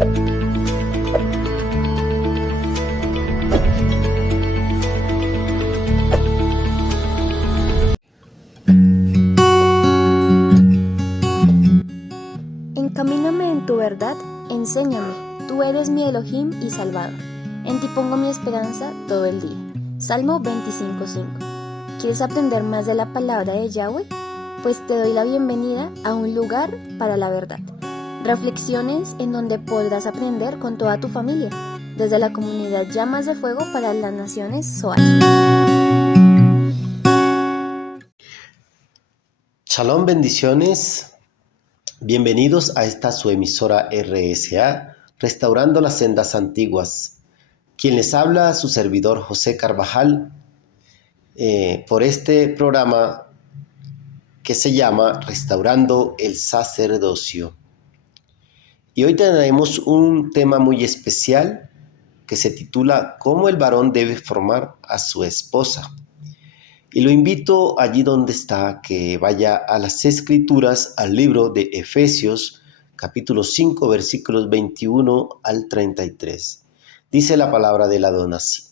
Encamíname en tu verdad, enséñame, tú eres mi Elohim y Salvador. En ti pongo mi esperanza todo el día. Salmo 25:5. ¿Quieres aprender más de la palabra de Yahweh? Pues te doy la bienvenida a un lugar para la verdad. Reflexiones en donde podrás aprender con toda tu familia, desde la comunidad Llamas de Fuego para las Naciones Zoar. Shalom, bendiciones. Bienvenidos a esta su emisora RSA, Restaurando las Sendas Antiguas. Quien les habla, su servidor José Carvajal, por este programa que se llama Restaurando el Sacerdocio. Y hoy tenemos un tema muy especial que se titula ¿Cómo el varón debe formar a su esposa? Y lo invito allí donde está, que vaya a las Escrituras, al libro de Efesios, capítulo 5, versículos 21 al 33. Dice la palabra del Adón así: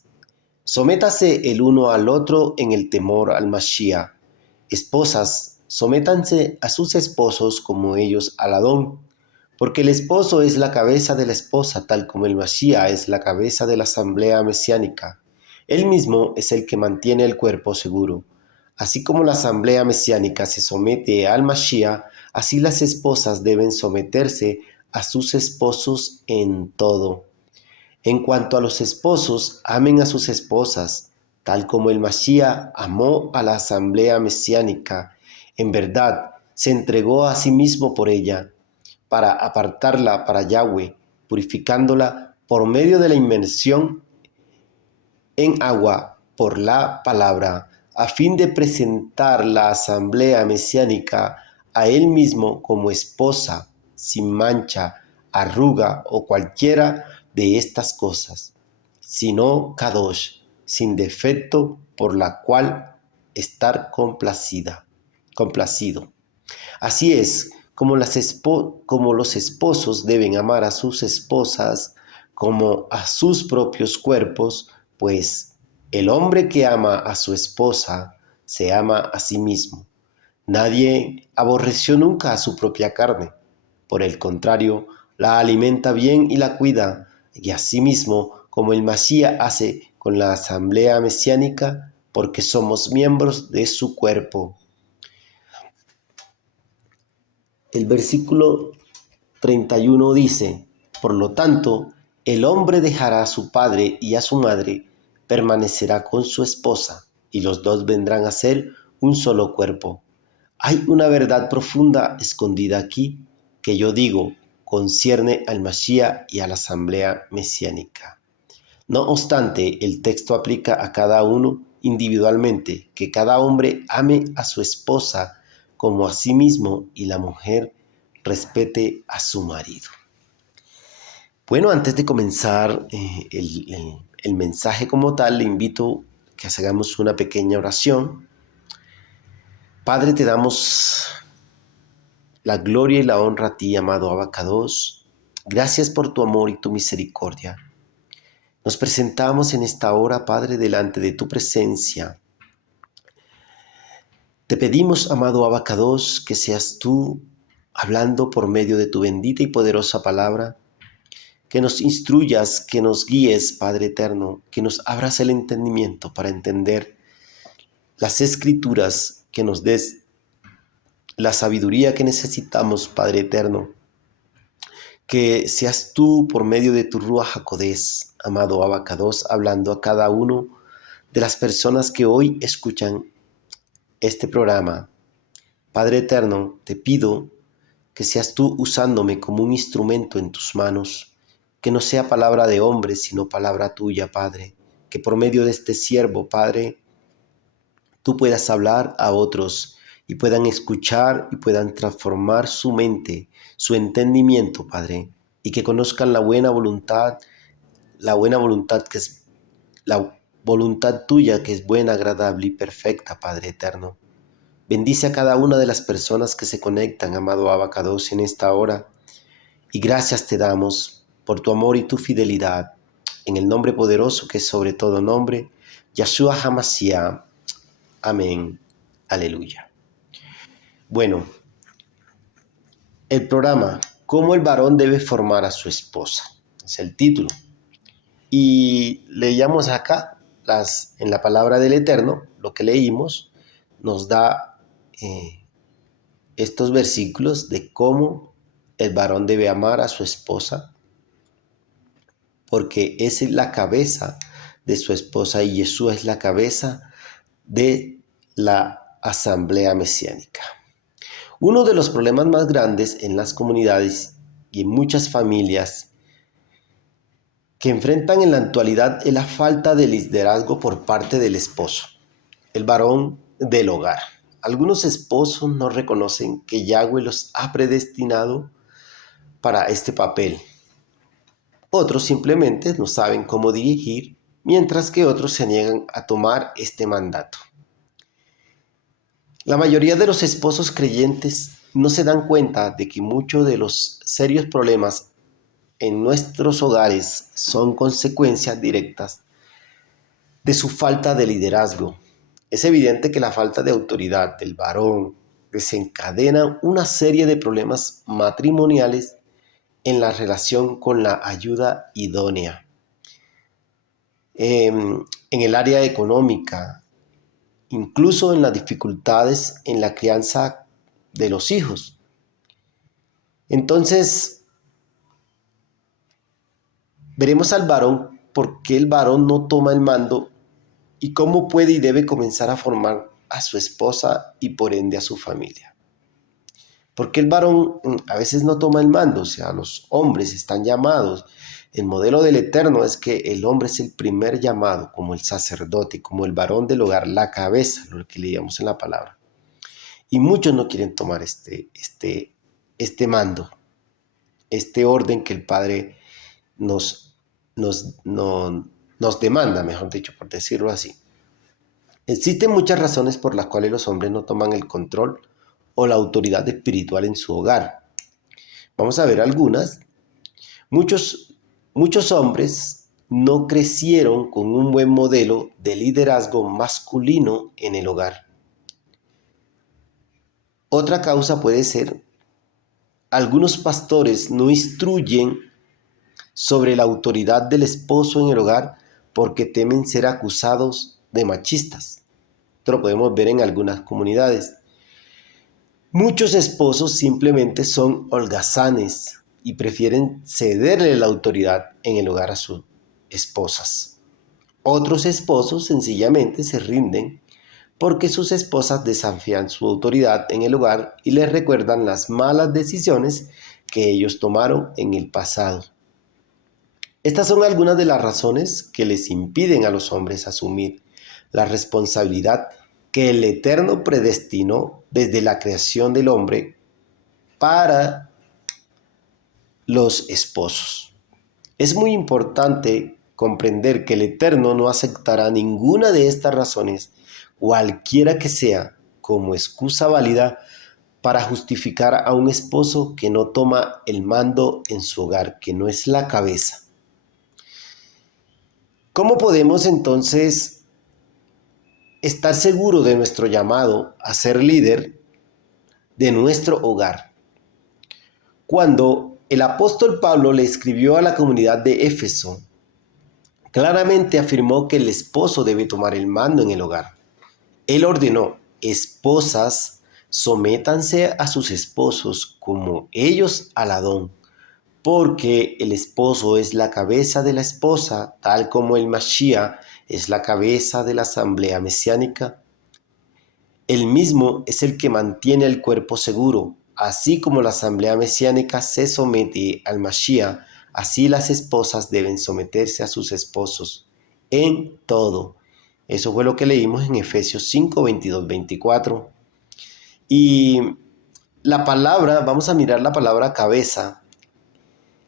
Sométase el uno al otro en el temor al Mashiach. Esposas, sométanse a sus esposos como ellos al Adón, porque el esposo es la cabeza de la esposa, tal como el Mashiach es la cabeza de la asamblea mesiánica. Él mismo es el que mantiene el cuerpo seguro. Así como la asamblea mesiánica se somete al Mashiach, así las esposas deben someterse a sus esposos en todo. En cuanto a los esposos, amen a sus esposas, tal como el Mashiach amó a la asamblea mesiánica. En verdad, se entregó a sí mismo por ella, para apartarla para Yahweh, purificándola por medio de la inmersión en agua por la palabra, a fin de presentar la asamblea mesiánica a él mismo como esposa, sin mancha, arruga o cualquiera de estas cosas, sino Kadosh, sin defecto, por la cual estar complacido. Así es, como los esposos deben amar a sus esposas como a sus propios cuerpos, pues el hombre que ama a su esposa se ama a sí mismo. Nadie aborreció nunca a su propia carne. Por el contrario, la alimenta bien y la cuida, y asimismo, como el Mashiach hace con la asamblea mesiánica, porque somos miembros de su cuerpo. El versículo 31 dice: Por lo tanto, el hombre dejará a su padre y a su madre, permanecerá con su esposa, y los dos vendrán a ser un solo cuerpo. Hay una verdad profunda escondida aquí, que yo digo, concierne al Mashiach y a la asamblea mesiánica. No obstante, el texto aplica a cada uno individualmente, que cada hombre ame a su esposa como a sí mismo y la mujer respete a su marido. Bueno, antes de comenzar el mensaje como tal, le invito a que hagamos una pequeña oración. Padre, te damos la gloria y la honra a ti, amado Abacados. Gracias por tu amor y tu misericordia. Nos presentamos en esta hora, Padre, delante de tu presencia. Te pedimos, amado Abacados, que seas tú hablando por medio de tu bendita y poderosa palabra, que nos instruyas, que nos guíes, Padre eterno, que nos abras el entendimiento para entender las Escrituras, que nos des la sabiduría que necesitamos, Padre eterno. Que seas tú por medio de tu Ruach HaKodesh, amado Abacados, hablando a cada uno de las personas que hoy escuchan este programa. Padre eterno, te pido que seas tú usándome como un instrumento en tus manos, que no sea palabra de hombre, sino palabra tuya, Padre, que por medio de este siervo, Padre, tú puedas hablar a otros y puedan escuchar y puedan transformar su mente, su entendimiento, Padre, y que conozcan la buena voluntad que es la voluntad tuya, que es buena, agradable y perfecta, Padre eterno. Bendice a cada una de las personas que se conectan, amado Abacados, en esta hora. Y gracias te damos por tu amor y tu fidelidad. En el nombre poderoso que es sobre todo nombre, Yeshua HaMashiach. Amén. Aleluya. Bueno, el programa, ¿cómo el varón debe formar a su esposa? Es el título. Y leíamos acá, en la palabra del Eterno, lo que leímos, nos da estos versículos de cómo el varón debe amar a su esposa, porque es la cabeza de su esposa y Yeshua es la cabeza de la asamblea mesiánica. Uno de los problemas más grandes en las comunidades y en muchas familias que enfrentan en la actualidad es la falta de liderazgo por parte del esposo, el varón del hogar. Algunos esposos no reconocen que Yahweh los ha predestinado para este papel. Otros simplemente no saben cómo dirigir, mientras que otros se niegan a tomar este mandato. La mayoría de los esposos creyentes no se dan cuenta de que muchos de los serios problemas en nuestros hogares son consecuencias directas de su falta de liderazgo. Es evidente que la falta de autoridad del varón desencadena una serie de problemas matrimoniales en la relación con la ayuda idónea, en el área económica, incluso en las dificultades en la crianza de los hijos. Entonces, veremos al varón, por qué el varón no toma el mando y cómo puede y debe comenzar a formar a su esposa y por ende a su familia. Porque el varón a veces no toma el mando, o sea, los hombres están llamados. El modelo del Eterno es que el hombre es el primer llamado, como el sacerdote, como el varón del hogar, la cabeza, lo que leíamos en la palabra. Y muchos no quieren tomar este mando, este orden que el Padre nos demanda, mejor dicho, por decirlo así. Existen muchas razones por las cuales los hombres no toman el control o la autoridad espiritual en su hogar. Vamos a ver algunas. Muchos hombres no crecieron con un buen modelo de liderazgo masculino en el hogar. Otra causa puede ser, algunos pastores no instruyen sobre la autoridad del esposo en el hogar porque temen ser acusados de machistas. Esto lo podemos ver en algunas comunidades. Muchos esposos simplemente son holgazanes y prefieren cederle la autoridad en el hogar a sus esposas. Otros esposos sencillamente se rinden porque sus esposas desafían su autoridad en el hogar y les recuerdan las malas decisiones que ellos tomaron en el pasado. Estas son algunas de las razones que les impiden a los hombres asumir la responsabilidad que el Eterno predestinó desde la creación del hombre para los esposos. Es muy importante comprender que el Eterno no aceptará ninguna de estas razones, cualquiera que sea, como excusa válida para justificar a un esposo que no toma el mando en su hogar, que no es la cabeza. ¿Cómo podemos entonces estar seguros de nuestro llamado a ser líder de nuestro hogar? Cuando el apóstol Pablo le escribió a la comunidad de Éfeso, claramente afirmó que el esposo debe tomar el mando en el hogar. Él ordenó: esposas, sométanse a sus esposos como ellos al Adón, porque el esposo es la cabeza de la esposa, tal como el Mashiach es la cabeza de la asamblea mesiánica. Él mismo es el que mantiene el cuerpo seguro. Así como la asamblea mesiánica se somete al Mashiach, así las esposas deben someterse a sus esposos en todo. Eso fue lo que leímos en Efesios 5, 22, 24. Y la palabra, vamos a mirar la palabra cabeza.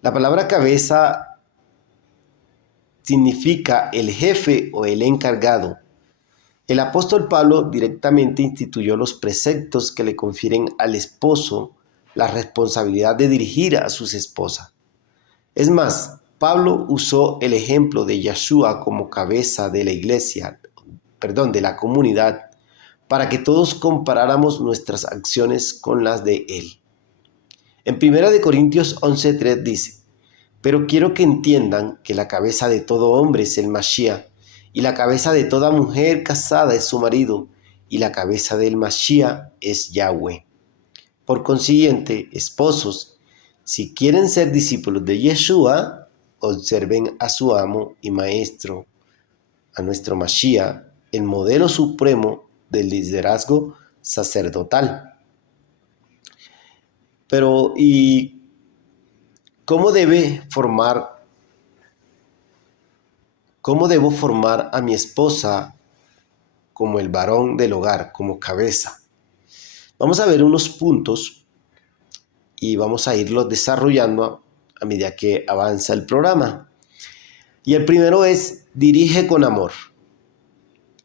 La palabra cabeza significa el jefe o el encargado. El apóstol Pablo directamente instituyó los preceptos que le confieren al esposo la responsabilidad de dirigir a sus esposas. Es más, Pablo usó el ejemplo de Yeshua como cabeza de la iglesia, de la comunidad, para que todos comparáramos nuestras acciones con las de él. En 1 Corintios 11:3 dice: pero quiero que entiendan que la cabeza de todo hombre es el Mashiach, y la cabeza de toda mujer casada es su marido, y la cabeza del Mashiach es Yahweh. Por consiguiente, esposos, si quieren ser discípulos de Yeshua, observen a su amo y maestro, a nuestro Mashiach, el modelo supremo del liderazgo sacerdotal. Pero, ¿y cómo debo formar a mi esposa como el varón del hogar, como cabeza? Vamos a ver unos puntos y vamos a irlos desarrollando a medida que avanza el programa. Y el primero es: dirige con amor.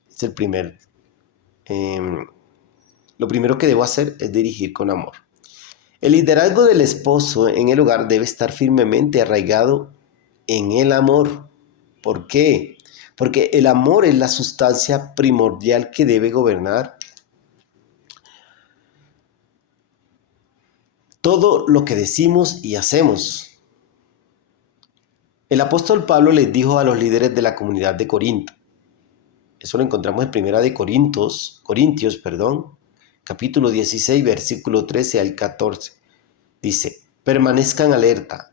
Es el primer. Lo primero que debo hacer es dirigir con amor. El liderazgo del esposo en el hogar debe estar firmemente arraigado en el amor. ¿Por qué? Porque el amor es la sustancia primordial que debe gobernar todo lo que decimos y hacemos. El apóstol Pablo les dijo a los líderes de la comunidad de Corinto. Eso lo encontramos en 1 Corintios, capítulo 16, versículo 13 al 14. Dice: permanezcan alerta,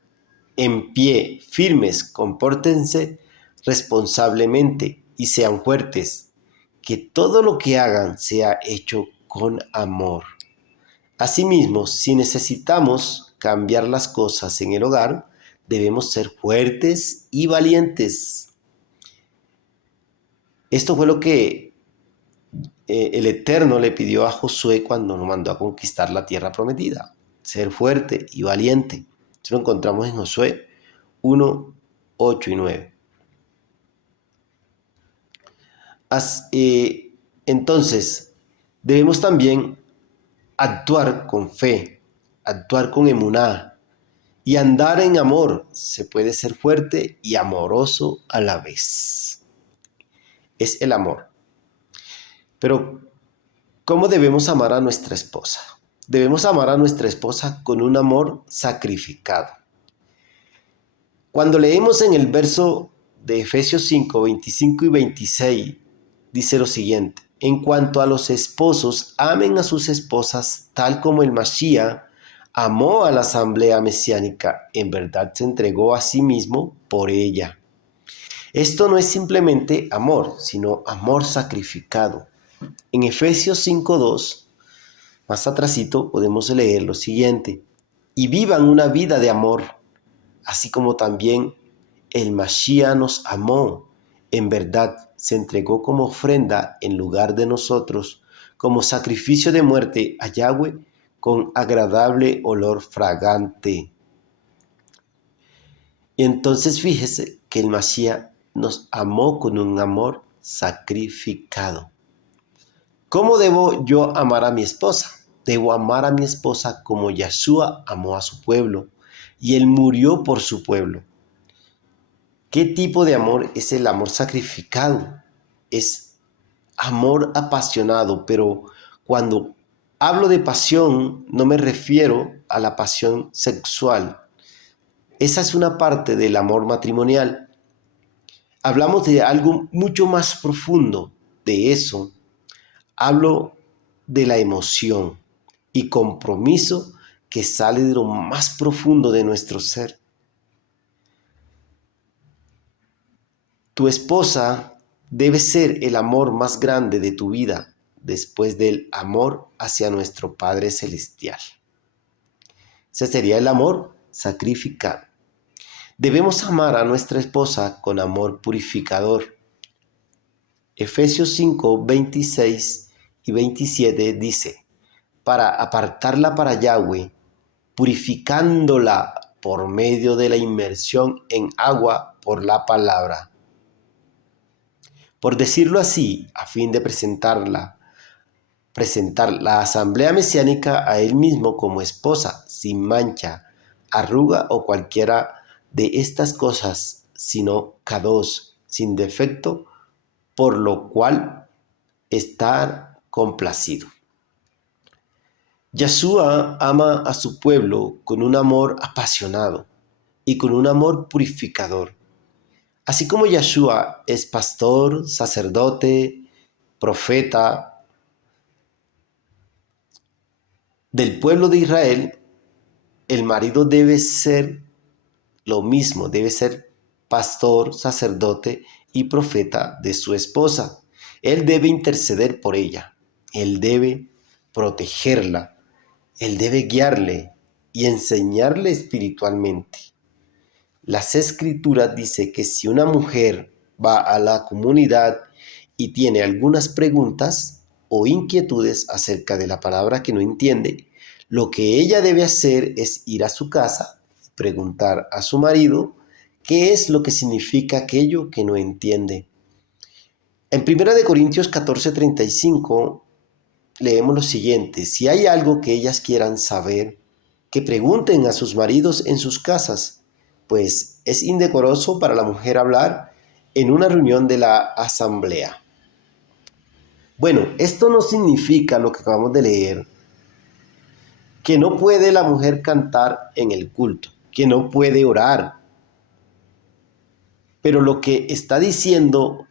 en pie, firmes, compórtense responsablemente y sean fuertes. Que todo lo que hagan sea hecho con amor. Asimismo, si necesitamos cambiar las cosas en el hogar, debemos ser fuertes y valientes. Esto fue lo que el Eterno le pidió a Josué cuando lo mandó a conquistar la tierra prometida: ser fuerte y valiente. Eso lo encontramos en Josué 1, 8 y 9. Entonces, debemos también actuar con fe, actuar con emuná y andar en amor. Se puede ser fuerte y amoroso a la vez. Es el amor. Pero, ¿cómo debemos amar a nuestra esposa? Debemos amar a nuestra esposa con un amor sacrificado. Cuando leemos en el verso de Efesios 5, 25 y 26, dice lo siguiente: en cuanto a los esposos, amen a sus esposas tal como el Mashiach amó a la asamblea mesiánica, en verdad se entregó a sí mismo por ella. Esto no es simplemente amor, sino amor sacrificado. En Efesios 5:2, más atrasito, podemos leer lo siguiente: y vivan una vida de amor, así como también el Mashiach nos amó. En verdad, se entregó como ofrenda en lugar de nosotros, como sacrificio de muerte a Yahweh, con agradable olor fragante. Y entonces fíjese que el Mashiach nos amó con un amor sacrificado. ¿Cómo debo yo amar a mi esposa? Debo amar a mi esposa como Yeshua amó a su pueblo, y él murió por su pueblo. ¿Qué tipo de amor es el amor sacrificado? Es amor apasionado, pero cuando hablo de pasión no me refiero a la pasión sexual. Esa es una parte del amor matrimonial. Hablamos de algo mucho más profundo de eso. Hablo de la emoción y compromiso que sale de lo más profundo de nuestro ser. Tu esposa debe ser el amor más grande de tu vida después del amor hacia nuestro Padre Celestial. Ese sería el amor sacrificado. Debemos amar a nuestra esposa con amor purificador. Efesios 5, 26 y 27 dice: para apartarla para Yahweh, purificándola por medio de la inmersión en agua por la palabra. Por decirlo así, a fin de presentar la asamblea mesiánica a él mismo como esposa, sin mancha, arruga o cualquiera de estas cosas, sino Kadosh, sin defecto, por lo cual está complacido. Yeshua ama a su pueblo con un amor apasionado y con un amor purificador. Así como Yeshua es pastor, sacerdote, profeta del pueblo de Israel, el marido debe ser lo mismo, debe ser pastor, sacerdote y profeta de su esposa. Él debe interceder por ella, él debe protegerla, él debe guiarle y enseñarle espiritualmente. Las escrituras dicen que si una mujer va a la comunidad y tiene algunas preguntas o inquietudes acerca de la palabra que no entiende, lo que ella debe hacer es ir a su casa, preguntar a su marido qué es lo que significa aquello que no entiende. En 1 Corintios 14:35 leemos lo siguiente: si hay algo que ellas quieran saber, que pregunten a sus maridos en sus casas, pues es indecoroso para la mujer hablar en una reunión de la asamblea. Bueno, esto no significa lo que acabamos de leer, que no puede la mujer cantar en el culto, que no puede orar. Pero lo que está diciendo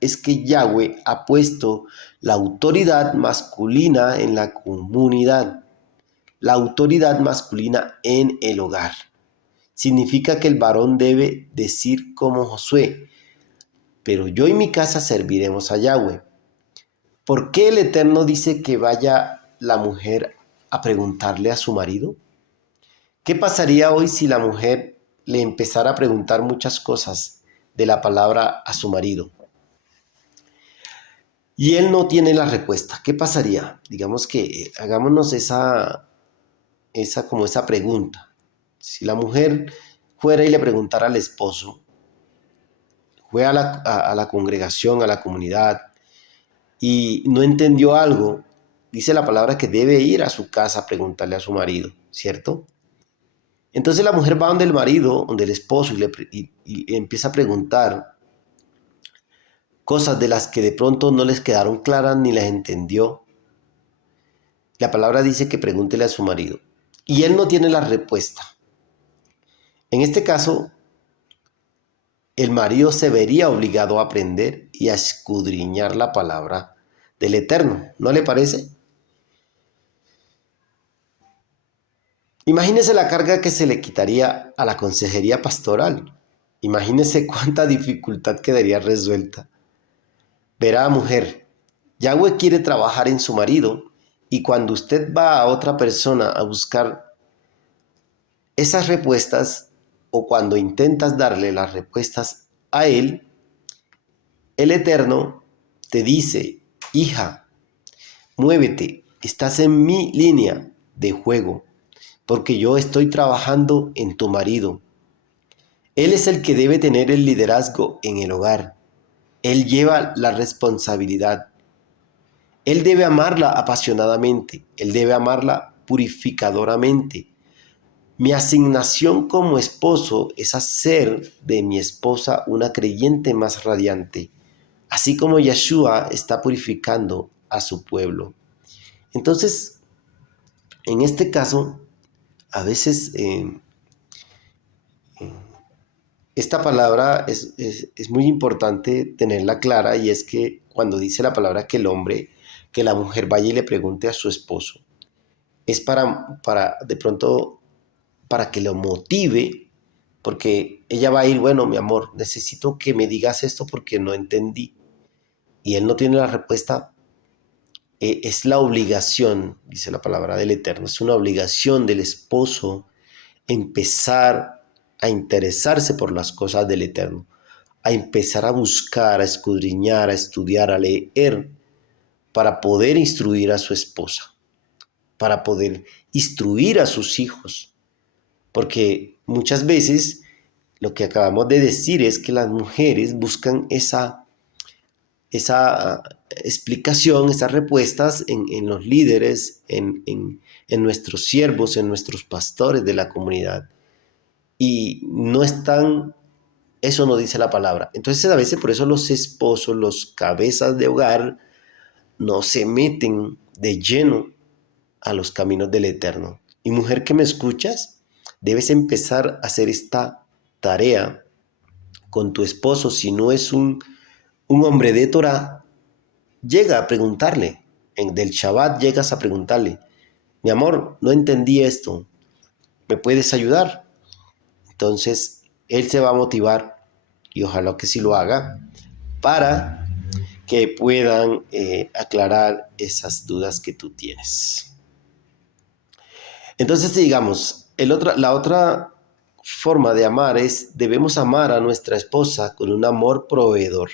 es que Yahweh ha puesto la autoridad masculina en la comunidad, la autoridad masculina en el hogar. Significa que el varón debe decir como Josué: pero yo y mi casa serviremos a Yahweh. ¿Por qué el Eterno dice que vaya la mujer a preguntarle a su marido? ¿Qué pasaría hoy si la mujer le empezara a preguntar muchas cosas de la palabra a su marido y él no tiene la respuesta? ¿Qué pasaría? Digamos que hagámonos esa pregunta. Si la mujer fuera y le preguntara al esposo, fue a la congregación, a la comunidad, y no entendió algo, dice la palabra que debe ir a su casa a preguntarle a su marido, ¿cierto? Entonces la mujer va donde el marido, donde el esposo, y empieza a preguntar cosas de las que de pronto no les quedaron claras ni las entendió. La palabra dice que pregúntele a su marido, y él no tiene la respuesta. En este caso, el marido se vería obligado a aprender y a escudriñar la palabra del Eterno, ¿no le parece? Imagínese la carga que se le quitaría a la consejería pastoral. Imagínese cuánta dificultad quedaría resuelta. Verá, mujer, Yahweh quiere trabajar en su marido, y cuando usted va a otra persona a buscar esas respuestas, o cuando intentas darle las respuestas a él, el Eterno te dice: hija, muévete, estás en mi línea de juego, porque yo estoy trabajando en tu marido. Él es el que debe tener el liderazgo en el hogar. Él lleva la responsabilidad. Él debe amarla apasionadamente. Él debe amarla purificadoramente. Mi asignación como esposo es hacer de mi esposa una creyente más radiante, así como Yeshua está purificando a su pueblo. Entonces, en este caso, a veces esta palabra es muy importante tenerla clara, y es que cuando dice la palabra que que la mujer vaya y le pregunte a su esposo, es para de pronto, para que lo motive, porque ella va a ir: bueno, mi amor, necesito que me digas esto porque no entendí. Y él no tiene la respuesta. Es la obligación, dice la palabra del Eterno, es una obligación del esposo empezar a interesarse por las cosas del Eterno, a empezar a buscar, a escudriñar, a estudiar, a leer, para poder instruir a su esposa, para poder instruir a sus hijos. Porque muchas veces lo que acabamos de decir es que las mujeres buscan esa explicación, esas respuestas en los líderes, en nuestros siervos, en nuestros pastores de la comunidad. y no están, eso no dice la palabra. Entonces a veces por eso los esposos, los cabezas de hogar, no se meten de lleno a los caminos del Eterno. Y mujer que me escuchas, debes empezar a hacer esta tarea con tu esposo. Si no es un hombre de Torah, llega a preguntarle. Del Shabbat llegas a preguntarle, mi amor, no entendí esto, ¿me puedes ayudar? Entonces, él se va a motivar, y ojalá que sí lo haga, para que puedan aclarar esas dudas que tú tienes. Entonces, digamos, la otra forma de amar es, debemos amar a nuestra esposa con un amor proveedor.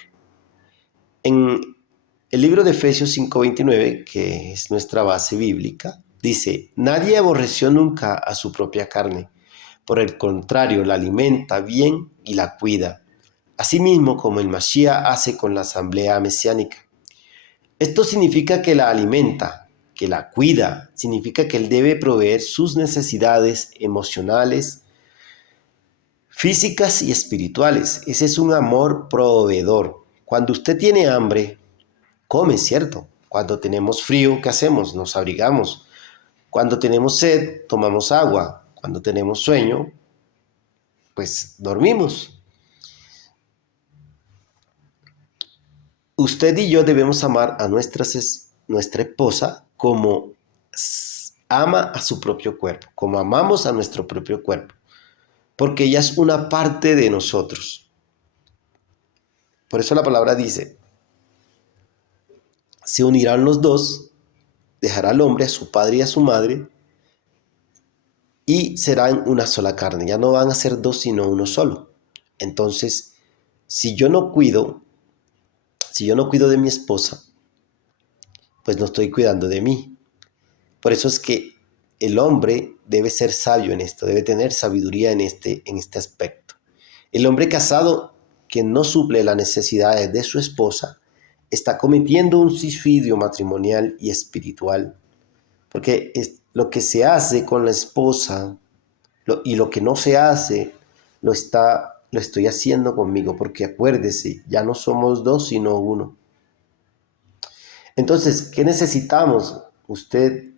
En el libro de Efesios 5:29, que es nuestra base bíblica, dice, nadie aborreció nunca a su propia carne. Por el contrario, la alimenta bien y la cuida, asimismo como el Mashiach hace con la asamblea mesiánica. Esto significa que la alimenta, que la cuida, significa que él debe proveer sus necesidades emocionales, físicas y espirituales. Ese es un amor proveedor. Cuando usted tiene hambre, come, ¿cierto? Cuando tenemos frío, ¿qué hacemos? Nos abrigamos. Cuando tenemos sed, tomamos agua. Cuando tenemos sueño, pues dormimos. Usted y yo debemos amar a nuestra esposa como ama a su propio cuerpo, como amamos a nuestro propio cuerpo, porque ella es una parte de nosotros. Por eso la palabra dice, se unirán los dos, dejará al hombre a su padre y a su madre, y serán una sola carne. Ya no van a ser dos, sino uno solo. Entonces, si yo no cuido de mi esposa, pues no estoy cuidando de mí. Por eso es que el hombre debe ser sabio en esto, debe tener sabiduría en este aspecto. El hombre casado que no suple las necesidades de su esposa está cometiendo un suicidio matrimonial y espiritual. Porque lo que se hace con la esposa y lo que no se hace, lo estoy haciendo conmigo, porque acuérdese, ya no somos dos, sino uno. Entonces, ¿qué necesitamos? Usted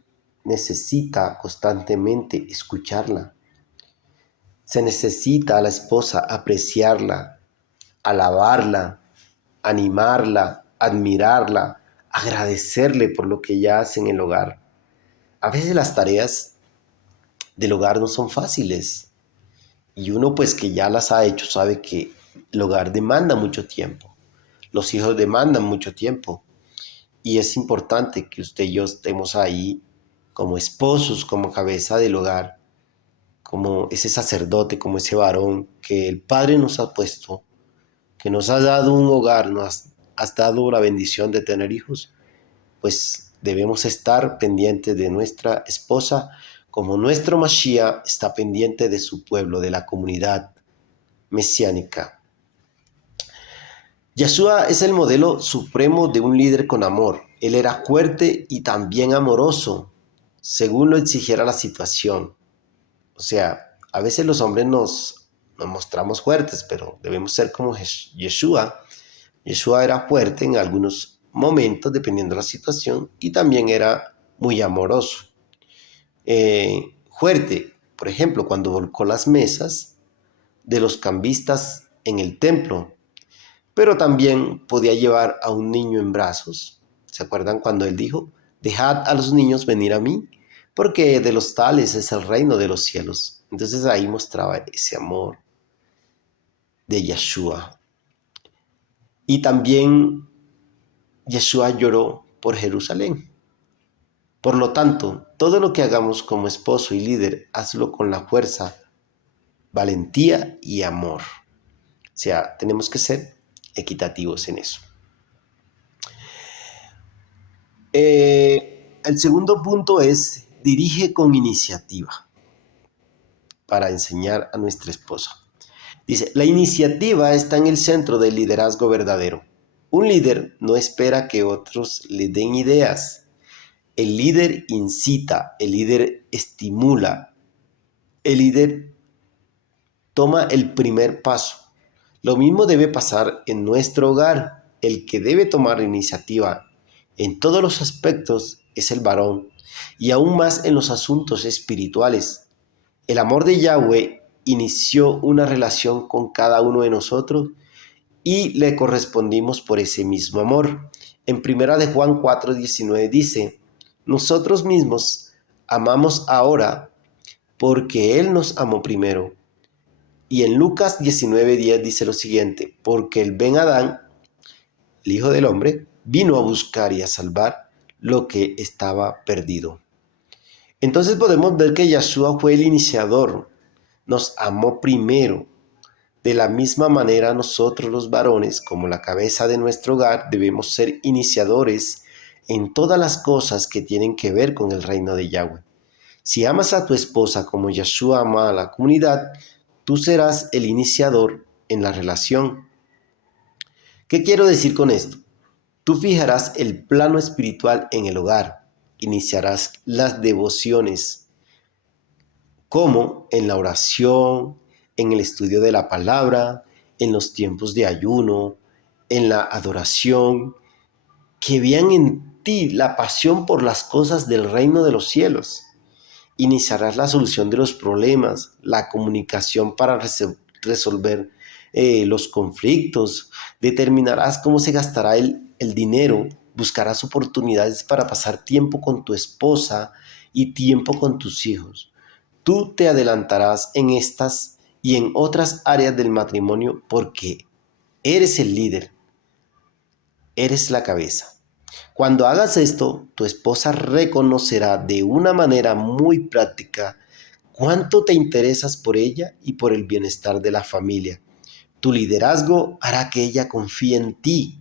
necesita constantemente escucharla. Se necesita a la esposa apreciarla, alabarla, animarla, admirarla, agradecerle por lo que ella hace en el hogar. A veces las tareas del hogar no son fáciles y uno pues que ya las ha hecho sabe que el hogar demanda mucho tiempo, los hijos demandan mucho tiempo y es importante que usted y yo estemos ahí como esposos, como cabeza del hogar, como ese sacerdote, como ese varón que el Padre nos ha puesto, que nos ha dado un hogar, nos has dado la bendición de tener hijos, pues debemos estar pendientes de nuestra esposa, como nuestro Mashiach está pendiente de su pueblo, de la comunidad mesiánica. Yeshua es el modelo supremo de un líder con amor. Él era fuerte y también amoroso, según lo exigiera la situación. O sea, a veces los hombres nos mostramos fuertes, pero debemos ser como Yeshua. Yeshua era fuerte en algunos momentos, dependiendo de la situación, y también era muy amoroso. Fuerte, por ejemplo, cuando volcó las mesas de los cambistas en el templo, pero también podía llevar a un niño en brazos. ¿Se acuerdan cuando él dijo, dejad a los niños venir a mí, porque de los tales es el reino de los cielos? Entonces ahí mostraba ese amor de Yeshua. Y también Yeshua lloró por Jerusalén. Por lo tanto, todo lo que hagamos como esposo y líder, hazlo con la fuerza, valentía y amor. O sea, tenemos que ser equitativos en eso. El segundo punto es, dirige con iniciativa para enseñar a nuestra esposa. Dice, la iniciativa está en el centro del liderazgo verdadero. Un líder no espera que otros le den ideas. El líder incita, el líder estimula, el líder toma el primer paso. Lo mismo debe pasar en nuestro hogar. El que debe tomar iniciativa en todos los aspectos es el varón, y aún más en los asuntos espirituales. El amor de Yahweh inició una relación con cada uno de nosotros y le correspondimos por ese mismo amor. En primera de Juan 4:19 dice: nosotros mismos amamos ahora porque Él nos amó primero. Y en Lucas 19:10 dice lo siguiente: porque el Ben Adán, el Hijo del Hombre, vino a buscar y a salvar lo que estaba perdido. Entonces podemos ver que Yeshua fue el iniciador, nos amó primero. De la misma manera nosotros los varones, como la cabeza de nuestro hogar, debemos ser iniciadores en todas las cosas que tienen que ver con el reino de Yahweh. Si amas a tu esposa como Yeshua ama a la comunidad, tú serás el iniciador en la relación. ¿Qué quiero decir con esto? Tú fijarás el plano espiritual en el hogar, iniciarás las devociones, como en la oración, en el estudio de la palabra, en los tiempos de ayuno, en la adoración, que vean en ti la pasión por las cosas del reino de los cielos. Iniciarás la solución de los problemas, la comunicación para resolver los conflictos, determinarás cómo se gastará el dinero, buscarás oportunidades para pasar tiempo con tu esposa y tiempo con tus hijos. Tú te adelantarás en estas y en otras áreas del matrimonio porque eres el líder, eres la cabeza. Cuando hagas esto, tu esposa reconocerá de una manera muy práctica cuánto te interesas por ella y por el bienestar de la familia. Tu liderazgo hará que ella confíe en ti.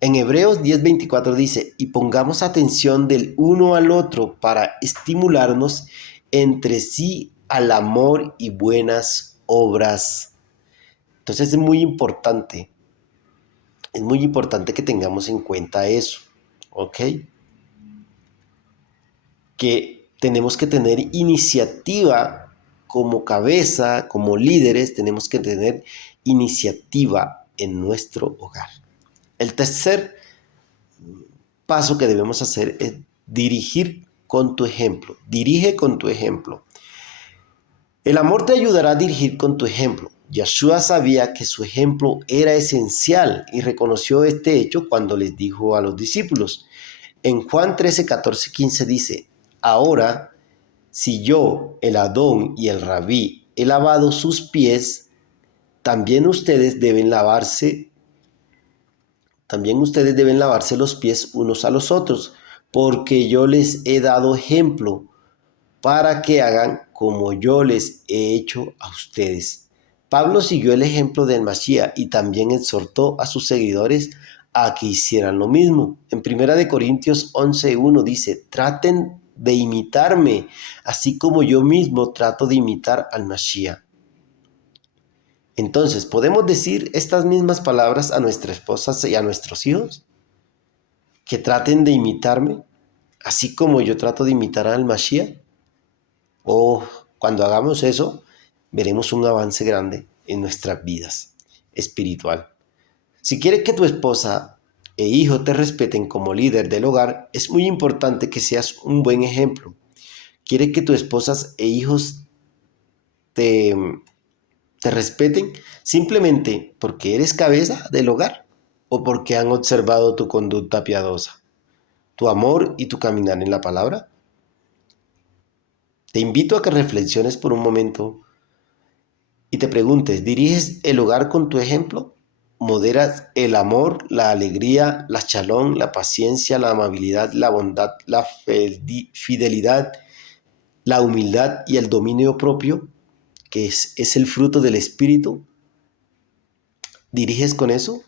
En Hebreos 10:24 dice: y pongamos atención del uno al otro para estimularnos entre sí al amor y buenas obras. Entonces es muy importante que tengamos en cuenta eso, ¿ok? Que tenemos que tener iniciativa como cabeza, como líderes, tenemos que tener iniciativa en nuestro hogar. El tercer paso que debemos hacer es dirigir con tu ejemplo. Dirige con tu ejemplo. El amor te ayudará a dirigir con tu ejemplo. Yeshua sabía que su ejemplo era esencial y reconoció este hecho cuando les dijo a los discípulos. En Juan 13:14-15 dice: ahora, si yo, el Adón y el Rabí, he lavado sus pies, también ustedes deben lavarse los pies unos a los otros, porque yo les he dado ejemplo para que hagan como yo les he hecho a ustedes. Pablo siguió el ejemplo del Mashiach y también exhortó a sus seguidores a que hicieran lo mismo. En 1 Corintios 11:1 dice: traten de imitarme, así como yo mismo trato de imitar al Mashiach. Entonces, ¿podemos decir estas mismas palabras a nuestras esposas y a nuestros hijos? Que traten de imitarme, así como yo trato de imitar al Mashiach. Cuando hagamos eso, veremos un avance grande en nuestras vidas espiritual. Si quieres que tu esposa e hijo te respeten como líder del hogar, es muy importante que seas un buen ejemplo. ¿Quieres que tus esposas e hijos te respeten simplemente porque eres cabeza del hogar o porque han observado tu conducta piadosa, tu amor y tu caminar en la palabra? Te invito a que reflexiones por un momento y te preguntes: ¿diriges el hogar con tu ejemplo? ¿Moderas el amor, la alegría, la shalom, la paciencia, la amabilidad, la bondad, la fidelidad, la humildad y el dominio propio, que es el fruto del Espíritu? ¿Diriges con eso?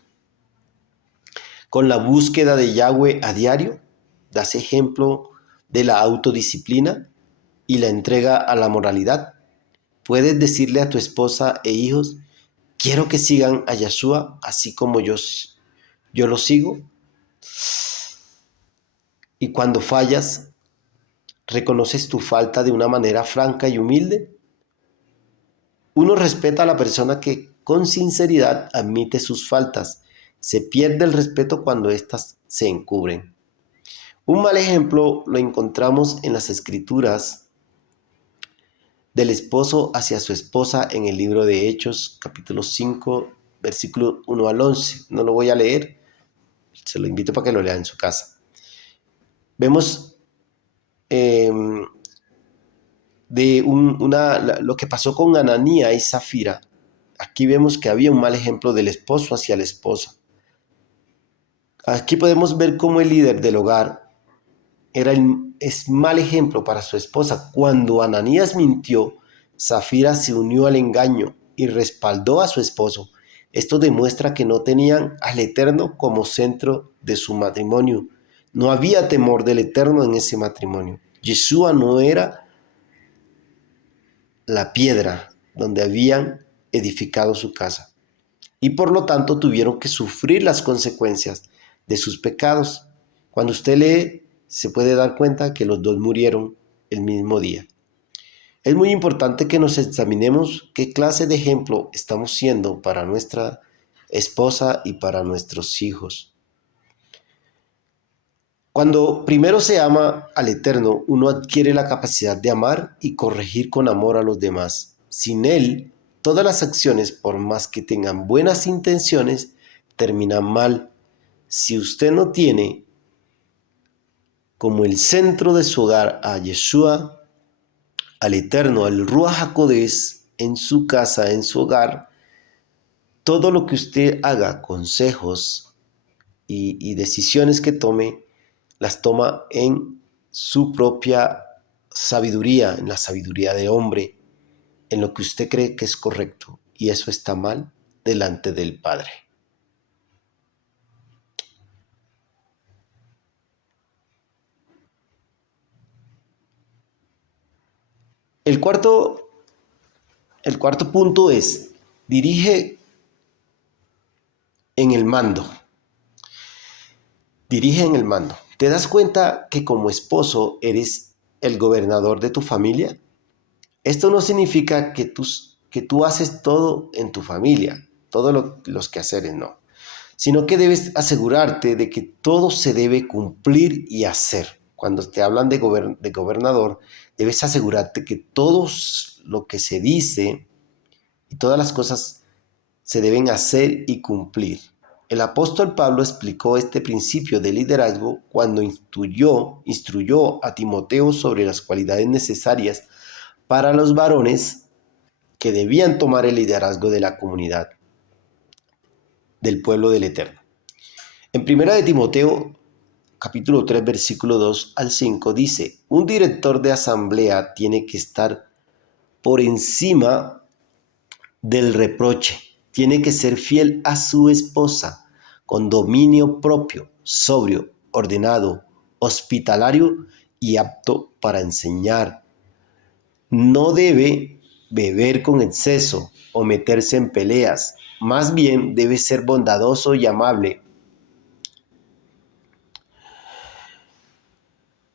¿Con la búsqueda de Yahweh a diario? ¿Das ejemplo de la autodisciplina y la entrega a la moralidad? ¿Puedes decirle a tu esposa e hijos: quiero que sigan a Yeshua así como yo lo sigo? Y cuando fallas, ¿reconoces tu falta de una manera franca y humilde? Uno respeta a la persona que con sinceridad admite sus faltas. Se pierde el respeto cuando éstas se encubren. Un mal ejemplo lo encontramos en las escrituras del esposo hacia su esposa en el libro de Hechos, capítulo 5, versículo 1 al 11. No lo voy a leer, se lo invito para que lo lea en su casa. Vemos lo que pasó con Ananía y Zafira. Aquí vemos que había un mal ejemplo del esposo hacia la esposa. Aquí podemos ver cómo el líder del hogar es mal ejemplo para su esposa. Cuando Ananías mintió, Zafira se unió al engaño y respaldó a su esposo. Esto demuestra que no tenían al Eterno como centro de su matrimonio. No había temor del Eterno en ese matrimonio. Yeshua no era la piedra donde habían edificado su casa, y por lo tanto tuvieron que sufrir las consecuencias de sus pecados. Cuando usted lee, se puede dar cuenta que los dos murieron el mismo día. Es muy importante que nos examinemos qué clase de ejemplo estamos siendo para nuestra esposa y para nuestros hijos. Cuando primero se ama al Eterno, uno adquiere la capacidad de amar y corregir con amor a los demás. Sin Él, todas las acciones, por más que tengan buenas intenciones, terminan mal. Si usted no tiene como el centro de su hogar a Yeshua, al Eterno, al Ruach HaKodesh, en su casa, en su hogar, todo lo que usted haga, consejos y decisiones que tome, las toma en su propia sabiduría, en la sabiduría de hombre, en lo que usted cree que es correcto, y eso está mal delante del Padre. El cuarto punto es: dirige en el mando. Dirige en el mando. ¿Te das cuenta que como esposo eres el gobernador de tu familia? Esto no significa que tú haces todo en tu familia, todos los quehaceres, no. Sino que debes asegurarte de que todo se debe cumplir y hacer. Cuando te hablan de gobernador, debes asegurarte que todo lo que se dice y todas las cosas se deben hacer y cumplir. El apóstol Pablo explicó este principio de liderazgo cuando instruyó a Timoteo sobre las cualidades necesarias para los varones que debían tomar el liderazgo de la comunidad del pueblo del Eterno. En 1 de Timoteo, capítulo 3, versículo 2 al 5, dice: un director de asamblea tiene que estar por encima del reproche. Tiene que ser fiel a su esposa, con dominio propio, sobrio, ordenado, hospitalario y apto para enseñar. No debe beber con exceso o meterse en peleas. Más bien debe ser bondadoso y amable.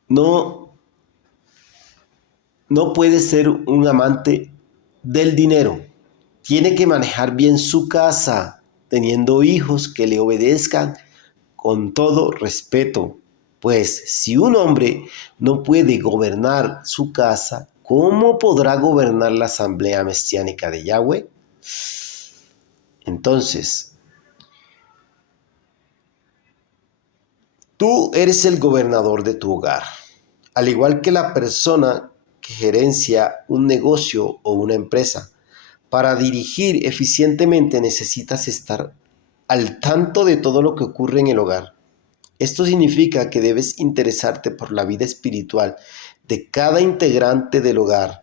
No puede ser un amante del dinero. Tiene que manejar bien su casa, teniendo hijos que le obedezcan con todo respeto. Pues si un hombre no puede gobernar su casa, ¿cómo podrá gobernar la asamblea mesiánica de Yahweh? Entonces, tú eres el gobernador de tu hogar, al igual que la persona que gerencia un negocio o una empresa. Para dirigir eficientemente necesitas estar al tanto de todo lo que ocurre en el hogar. Esto significa que debes interesarte por la vida espiritual de cada integrante del hogar,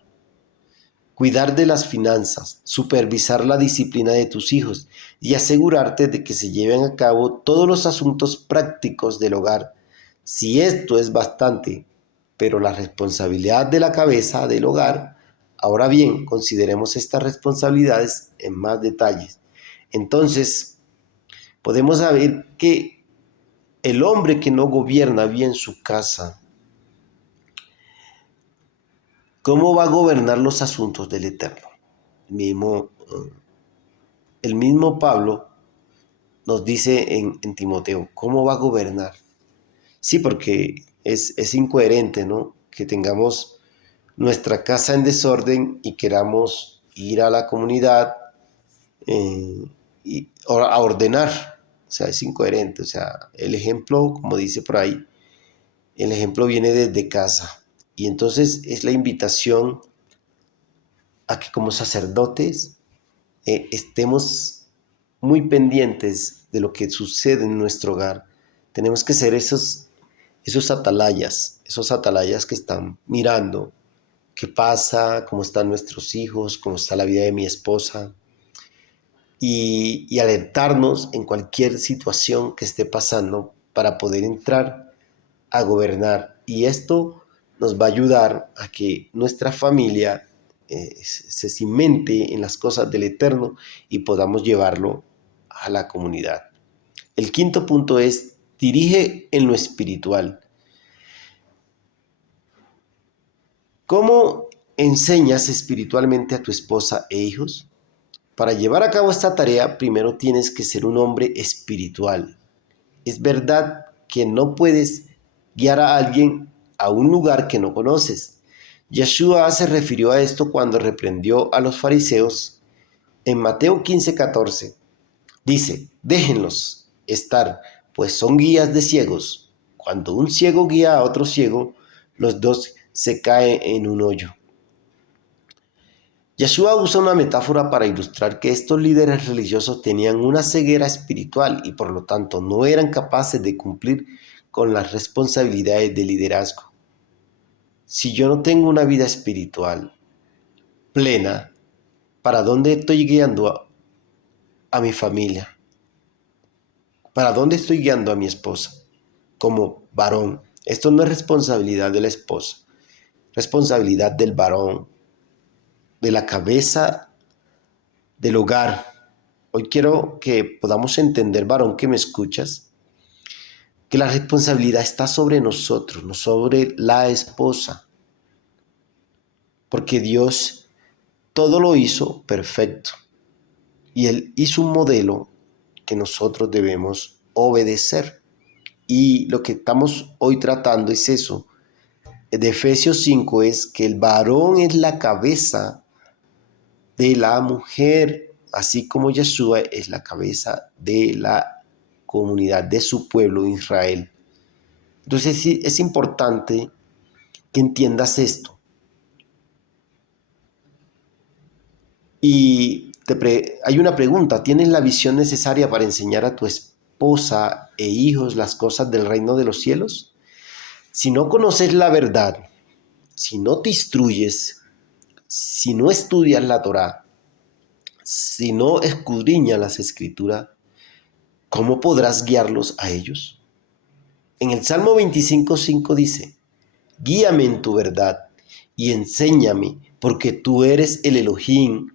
cuidar de las finanzas, supervisar la disciplina de tus hijos y asegurarte de que se lleven a cabo todos los asuntos prácticos del hogar. Si esto es bastante, pero la responsabilidad de la cabeza del hogar, ahora bien, consideremos estas responsabilidades en más detalles. Entonces, podemos saber que el hombre que no gobierna bien su casa, ¿cómo va a gobernar los asuntos del Eterno? el mismo Pablo nos dice en Timoteo, ¿cómo va a gobernar? Sí, porque es incoherente, ¿no? Que tengamos nuestra casa en desorden y queramos ir a la comunidad a ordenar. O sea, es incoherente. O sea, el ejemplo, como dice por ahí, el ejemplo viene desde casa. Y entonces es la invitación a que como sacerdotes estemos muy pendientes de lo que sucede en nuestro hogar. Tenemos que ser esos atalayas que están mirando qué pasa, cómo están nuestros hijos, cómo está la vida de mi esposa, y alertarnos en cualquier situación que esté pasando para poder entrar a gobernar. Y esto nos va a ayudar a que nuestra familia se cimente en las cosas del Eterno y podamos llevarlo a la comunidad. El quinto punto es, dirige en lo espiritual. ¿Cómo enseñas espiritualmente a tu esposa e hijos? Para llevar a cabo esta tarea, primero tienes que ser un hombre espiritual. Es verdad que no puedes guiar a alguien a un lugar que no conoces. Yeshua se refirió a esto cuando reprendió a los fariseos en Mateo 15:14. Dice, déjenlos estar, pues son guías de ciegos. Cuando un ciego guía a otro ciego, los dos se caen en un hoyo. Yeshua usa una metáfora para ilustrar que estos líderes religiosos tenían una ceguera espiritual y por lo tanto no eran capaces de cumplir con las responsabilidades de liderazgo. Si yo no tengo una vida espiritual plena, ¿para dónde estoy guiando a mi familia? ¿Para dónde estoy guiando a mi esposa? Como varón. Esto no es responsabilidad de la esposa, responsabilidad del varón, de la cabeza del hogar. Hoy quiero que podamos entender, varón que me escuchas, que la responsabilidad está sobre nosotros, no sobre la esposa. Porque Dios todo lo hizo perfecto. Y Él hizo un modelo que nosotros debemos obedecer. Y lo que estamos hoy tratando es eso. De Efesios 5 es que el varón es la cabeza de la mujer, así como Yeshua es la cabeza de la comunidad, de su pueblo Israel. Entonces sí, es importante que entiendas esto. Y hay una pregunta, ¿tienes la visión necesaria para enseñar a tu esposa e hijos las cosas del reino de los cielos? Si no conoces la verdad, si no te instruyes, si no estudias la Torá, si no escudriñas las escrituras, ¿cómo podrás guiarlos a ellos? En el Salmo 25:5 dice, guíame en tu verdad y enséñame, porque tú eres el Elohim,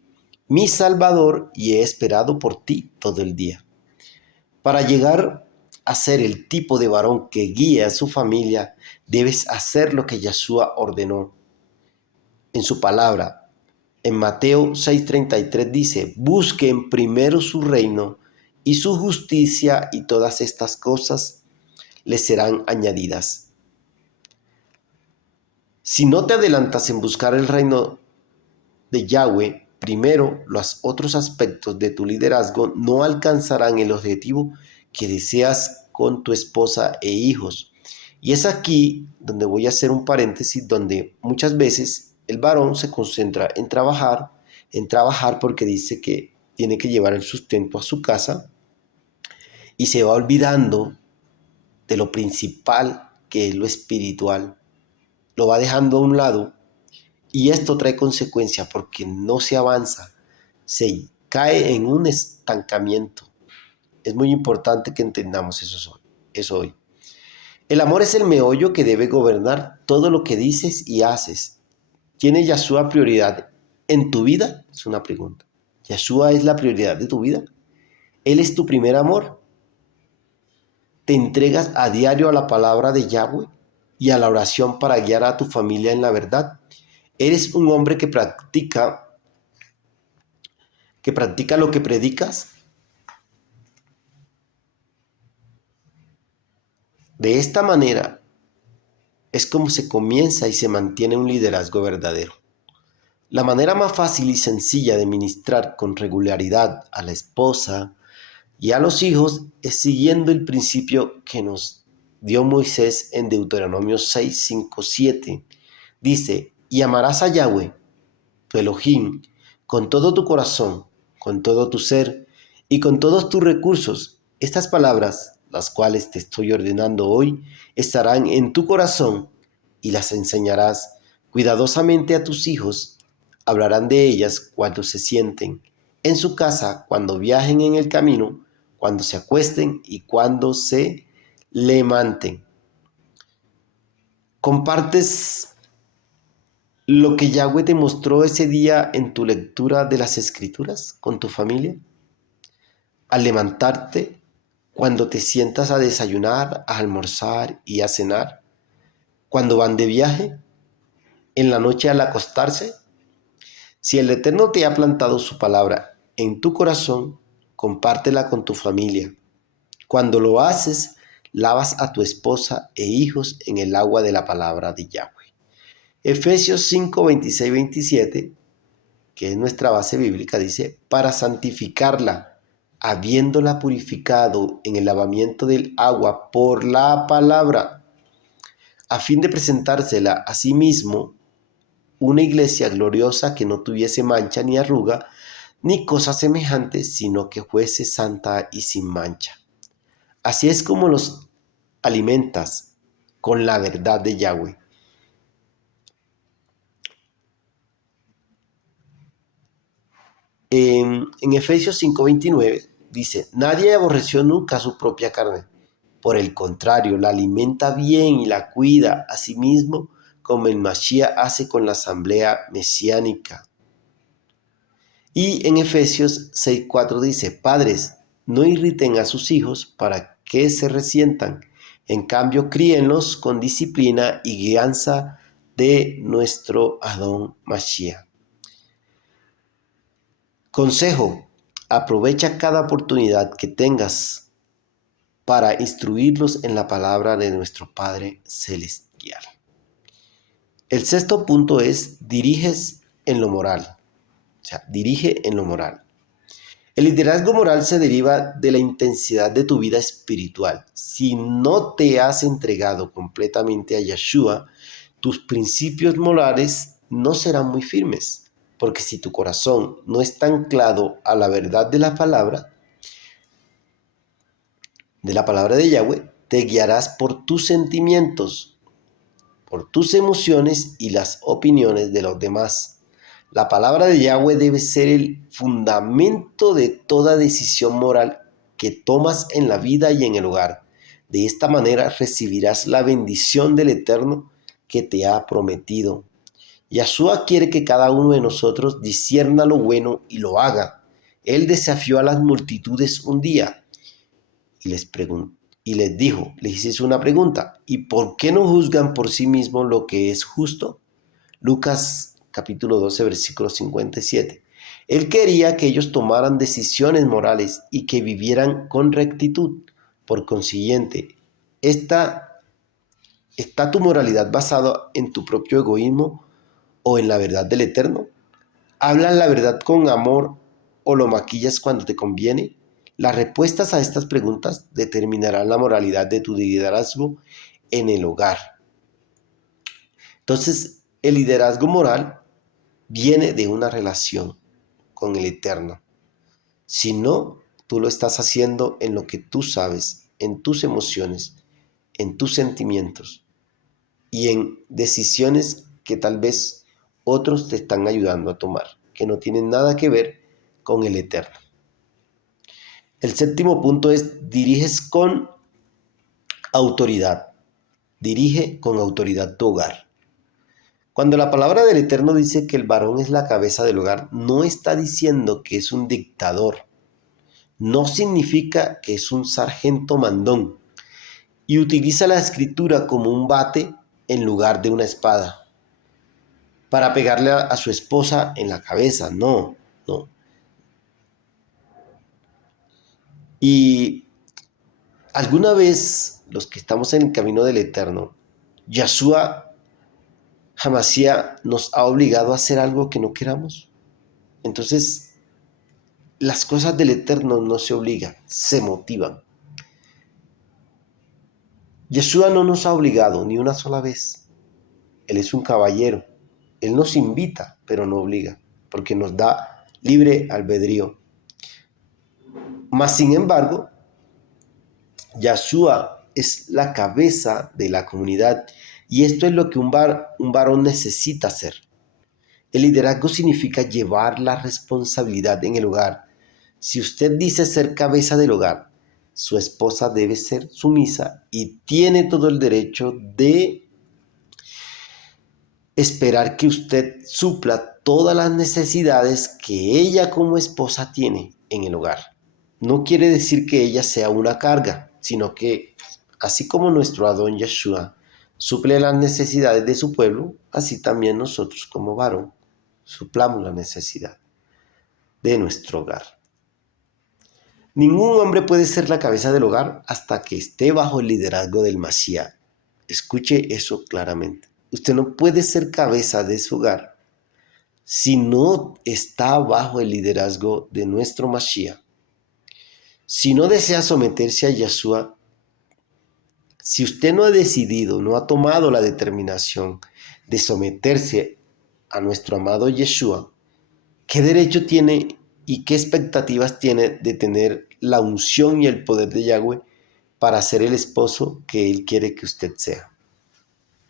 mi Salvador, y he esperado por ti todo el día. Para llegar a ser el tipo de varón que guía a su familia, debes hacer lo que Yeshua ordenó en su palabra. En Mateo 6:33 dice, busquen primero su reino y su justicia y todas estas cosas les serán añadidas. Si no te adelantas en buscar el reino de Yahweh, primero los otros aspectos de tu liderazgo no alcanzarán el objetivo que deseas con tu esposa e hijos. Y es aquí donde voy a hacer un paréntesis, donde muchas veces el varón se concentra en trabajar porque dice que tiene que llevar el sustento a su casa y se va olvidando de lo principal que es lo espiritual. Lo va dejando a un lado y esto trae consecuencias porque no se avanza, se cae en un estancamiento. Es muy importante que entendamos eso hoy. El amor es el meollo que debe gobernar todo lo que dices y haces. ¿Tiene Yeshua prioridad en tu vida? Es una pregunta. ¿Yeshua es la prioridad de tu vida? ¿Él es tu primer amor? ¿Te entregas a diario a la palabra de Yahweh y a la oración para guiar a tu familia en la verdad? ¿Eres un hombre que practica que practica lo que predicas? De esta manera es como se comienza y se mantiene un liderazgo verdadero. La manera más fácil y sencilla de ministrar con regularidad a la esposa y a los hijos es siguiendo el principio que nos dio Moisés en Deuteronomio 6, 5, 7. Dice, y amarás a Yahweh, tu Elohim, con todo tu corazón, con todo tu ser y con todos tus recursos. Estas palabras, las cuales te estoy ordenando hoy, estarán en tu corazón y las enseñarás cuidadosamente a tus hijos. Hablarán de ellas cuando se sienten en su casa, cuando viajen en el camino, cuando se acuesten y cuando se levanten. ¿Compartes lo que Yahweh te mostró ese día en tu lectura de las Escrituras con tu familia? Al levantarte, cuando te sientas a desayunar, a almorzar y a cenar, cuando van de viaje, en la noche al acostarse. Si el Eterno te ha plantado su palabra en tu corazón, compártela con tu familia. Cuando lo haces, lavas a tu esposa e hijos en el agua de la palabra de Yahweh. Efesios 5, 26, 27, que es nuestra base bíblica, dice, para santificarla, habiéndola purificado en el lavamiento del agua por la palabra, a fin de presentársela a sí mismo una iglesia gloriosa que no tuviese mancha ni arruga, ni cosa semejante, sino que fuese santa y sin mancha. Así es como los alimentas con la verdad de Yahweh. En Efesios 5:29 dice, nadie aborreció nunca su propia carne. Por el contrario, la alimenta bien y la cuida a sí mismo, como el Mashiach hace con la asamblea mesiánica. Y en Efesios 6:4 dice, padres, no irriten a sus hijos para que se resientan. En cambio, críenlos con disciplina y guianza de nuestro Adón Mashiach. Consejo, aprovecha cada oportunidad que tengas para instruirlos en la palabra de nuestro Padre Celestial. El sexto punto es, diriges en lo moral. O sea, dirige en lo moral. El liderazgo moral se deriva de la intensidad de tu vida espiritual. Si no te has entregado completamente a Yeshua, tus principios morales no serán muy firmes, porque si tu corazón no está anclado a la verdad de la palabra de Yahweh, te guiarás por tus sentimientos, por tus emociones y las opiniones de los demás. La palabra de Yahweh debe ser el fundamento de toda decisión moral que tomas en la vida y en el hogar. De esta manera recibirás la bendición del Eterno que te ha prometido. Yahshua quiere que cada uno de nosotros discierna lo bueno y lo haga. Él desafió a las multitudes un día y les dijo, les hizo una pregunta, ¿y por qué no juzgan por sí mismos lo que es justo? Lucas capítulo 12, versículo 57. Él quería que ellos tomaran decisiones morales y que vivieran con rectitud. Por consiguiente, ¿está tu moralidad basada en tu propio egoísmo o en la verdad del Eterno? ¿Hablas la verdad con amor o lo maquillas cuando te conviene? Las respuestas a estas preguntas determinarán la moralidad de tu liderazgo en el hogar. Entonces, el liderazgo moral viene de una relación con el Eterno. Si no, tú lo estás haciendo en lo que tú sabes, en tus emociones, en tus sentimientos y en decisiones que tal vez otros te están ayudando a tomar, que no tienen nada que ver con el Eterno. El séptimo punto es, diriges con autoridad. Dirige con autoridad tu hogar. Cuando la palabra del Eterno dice que el varón es la cabeza del hogar, no está diciendo que es un dictador. No significa que es un sargento mandón. Y utiliza la escritura como un bate en lugar de una espada para pegarle a su esposa en la cabeza. No. Y alguna vez, los que estamos en el camino del Eterno, Yahshua Hamashiach nos ha obligado a hacer algo que no queramos. Entonces, las cosas del Eterno no se obligan, se motivan. Yeshua no nos ha obligado ni una sola vez. Él es un caballero. Él nos invita, pero no obliga, porque nos da libre albedrío. Mas, sin embargo, Yeshua es la cabeza de la comunidad y esto es lo que un varón necesita hacer. El liderazgo significa llevar la responsabilidad en el hogar. Si usted dice ser cabeza del hogar, su esposa debe ser sumisa y tiene todo el derecho de esperar que usted supla todas las necesidades que ella como esposa tiene en el hogar. No quiere decir que ella sea una carga, sino que así como nuestro Adón Yeshua suple las necesidades de su pueblo, así también nosotros como varón suplamos la necesidad de nuestro hogar. Ningún hombre puede ser la cabeza del hogar hasta que esté bajo el liderazgo del Mashiach. Escuche eso claramente. Usted no puede ser cabeza de su hogar si no está bajo el liderazgo de nuestro Mashiach. Si no desea someterse a Yeshua, si usted no ha decidido, no ha tomado la determinación de someterse a nuestro amado Yeshua, ¿qué derecho tiene y qué expectativas tiene de tener la unción y el poder de Yahweh para ser el esposo que Él quiere que usted sea?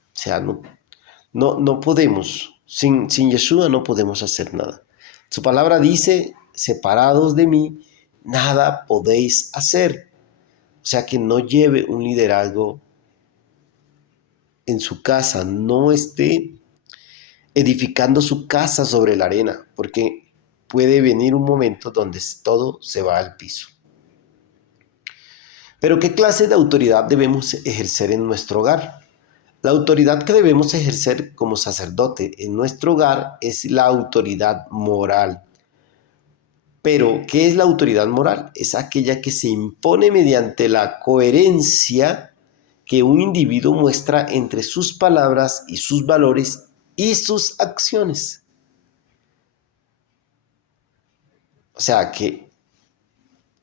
O sea, no podemos, sin Yeshua no podemos hacer nada. Su palabra dice, separados de mí, nada podéis hacer. O sea, que no lleve un liderazgo en su casa, no esté edificando su casa sobre la arena, porque puede venir un momento donde todo se va al piso. Pero ¿qué clase de autoridad debemos ejercer en nuestro hogar? La autoridad que debemos ejercer como sacerdote en nuestro hogar es la autoridad moral. Pero, ¿qué es la autoridad moral? Es aquella que se impone mediante la coherencia que un individuo muestra entre sus palabras y sus valores y sus acciones. O sea que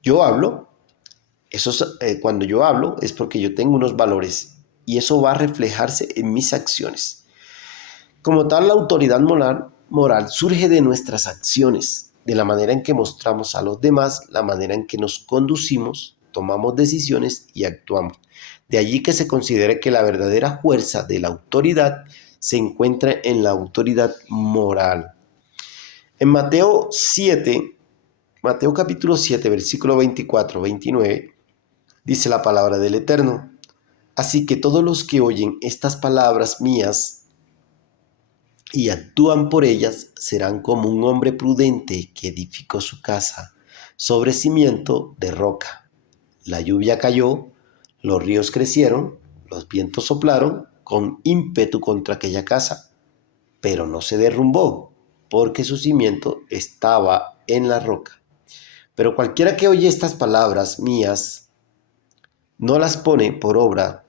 yo hablo, cuando yo hablo es porque yo tengo unos valores y eso va a reflejarse en mis acciones. Como tal, la autoridad moral surge de nuestras acciones, de la manera en que mostramos a los demás, la manera en que nos conducimos, tomamos decisiones y actuamos. De allí que se considere que la verdadera fuerza de la autoridad se encuentra en la autoridad moral. En Mateo capítulo 7, versículo 24-29, dice la palabra del Eterno: así que todos los que oyen estas palabras mías y actúan por ellas serán como un hombre prudente que edificó su casa sobre cimiento de roca. La lluvia cayó, los ríos crecieron, los vientos soplaron con ímpetu contra aquella casa, pero no se derrumbó, porque su cimiento estaba en la roca. Pero cualquiera que oye estas palabras mías, no las pone por obra,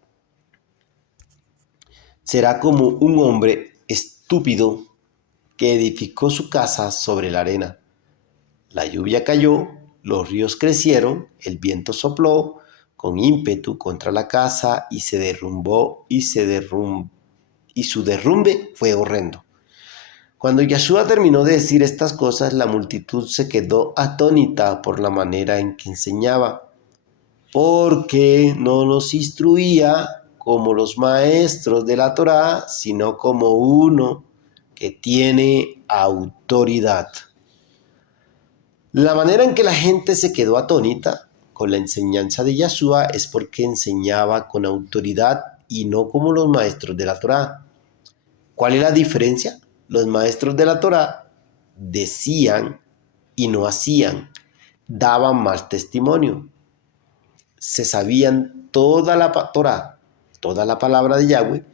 será como un hombre estúpido que edificó su casa sobre la arena. La lluvia cayó, los ríos crecieron, el viento sopló con ímpetu contra la casa y se derrumbó y su derrumbe fue horrendo. Cuando Yeshua terminó de decir estas cosas, la multitud se quedó atónita por la manera en que enseñaba, porque no los instruía como los maestros de la Torá, sino como uno que tiene autoridad. La manera en que la gente se quedó atónita con la enseñanza de Yeshua es porque enseñaba con autoridad y no como los maestros de la Torá. ¿Cuál es la diferencia? Los maestros de la Torá decían y no hacían, daban mal testimonio. Se sabían toda la Torá, toda la palabra de Yahweh,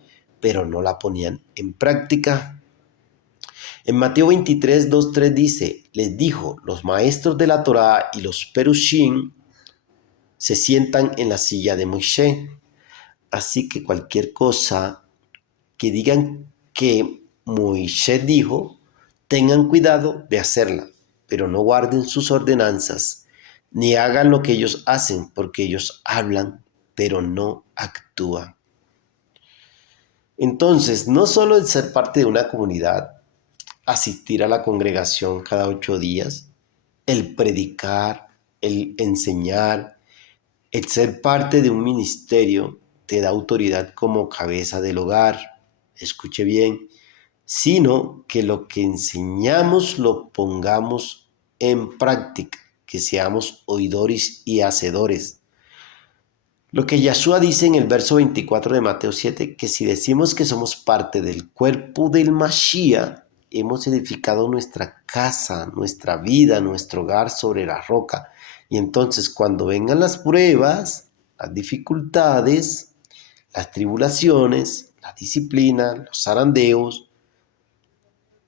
pero no la ponían en práctica. En Mateo 23, 2, 3 dice, les dijo, los maestros de la Torá y los perushim, se sientan en la silla de Moisés. Así que cualquier cosa que digan que Moisés dijo, tengan cuidado de hacerla, pero no guarden sus ordenanzas, ni hagan lo que ellos hacen, porque ellos hablan, pero no actúan. Entonces, no solo el ser parte de una comunidad, asistir a la congregación cada 8 días, el predicar, el enseñar, el ser parte de un ministerio te da autoridad como cabeza del hogar, escuche bien, sino que lo que enseñamos lo pongamos en práctica, que seamos oidores y hacedores. Lo que Yeshua dice en el verso 24 de Mateo 7, que si decimos que somos parte del cuerpo del Mashiach, hemos edificado nuestra casa, nuestra vida, nuestro hogar sobre la roca. Y entonces cuando vengan las pruebas, las dificultades, las tribulaciones, la disciplina, los zarandeos,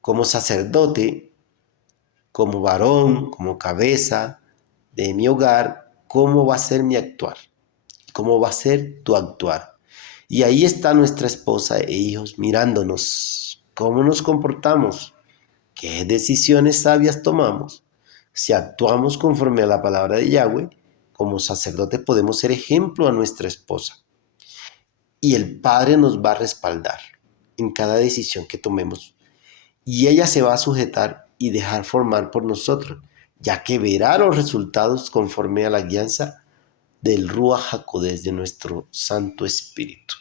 como sacerdote, como varón, como cabeza de mi hogar, ¿cómo va a ser mi actuar? ¿Cómo va a ser tu actuar? Y ahí está nuestra esposa e hijos mirándonos, cómo nos comportamos, qué decisiones sabias tomamos. Si actuamos conforme a la palabra de Yahweh, como sacerdote podemos ser ejemplo a nuestra esposa. Y el Padre nos va a respaldar en cada decisión que tomemos. Y ella se va a sujetar y dejar formar por nosotros, ya que verá los resultados conforme a la guianza del Ruach HaKodesh de nuestro Santo Espíritu.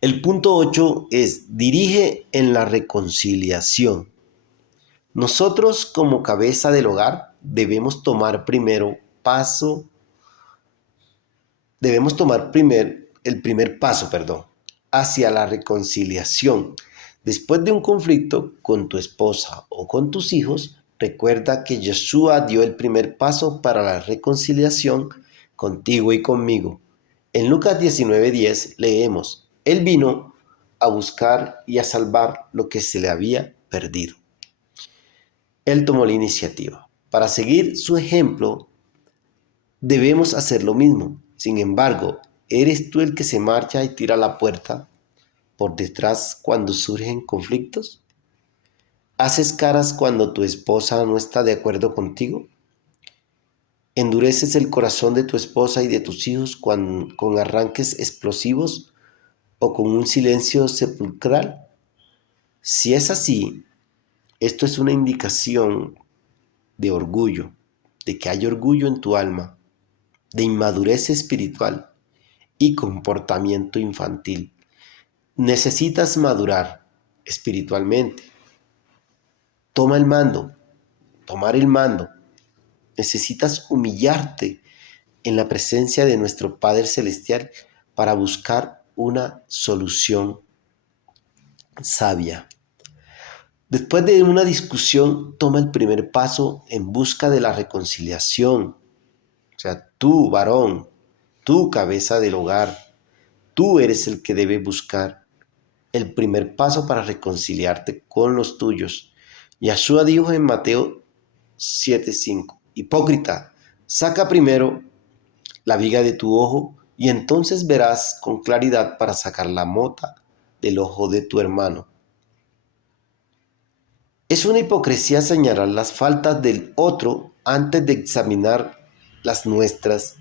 El punto 8 es, dirige en la reconciliación. Nosotros como cabeza del hogar debemos tomar el primer paso, hacia la reconciliación. Después de un conflicto con tu esposa o con tus hijos, recuerda que Yeshua dio el primer paso para la reconciliación contigo y conmigo. En Lucas 19:10 leemos, Él vino a buscar y a salvar lo que se le había perdido. Él tomó la iniciativa. Para seguir su ejemplo, debemos hacer lo mismo. Sin embargo, ¿eres tú el que se marcha y tira la puerta por detrás cuando surgen conflictos? ¿Haces caras cuando tu esposa no está de acuerdo contigo? ¿Endureces el corazón de tu esposa y de tus hijos con arranques explosivos o con un silencio sepulcral? Si es así, esto es una indicación de orgullo, de que hay orgullo en tu alma, de inmadurez espiritual y comportamiento infantil. Necesitas madurar espiritualmente. Tomar el mando. Necesitas humillarte en la presencia de nuestro Padre Celestial para buscar una solución sabia. Después de una discusión, toma el primer paso en busca de la reconciliación. O sea, tú, varón, tú, cabeza del hogar, tú eres el que debe buscar el primer paso para reconciliarte con los tuyos. Yeshua dijo en Mateo 7:5, hipócrita, saca primero la viga de tu ojo y entonces verás con claridad para sacar la mota del ojo de tu hermano. Es una hipocresía señalar las faltas del otro antes de examinar las nuestras.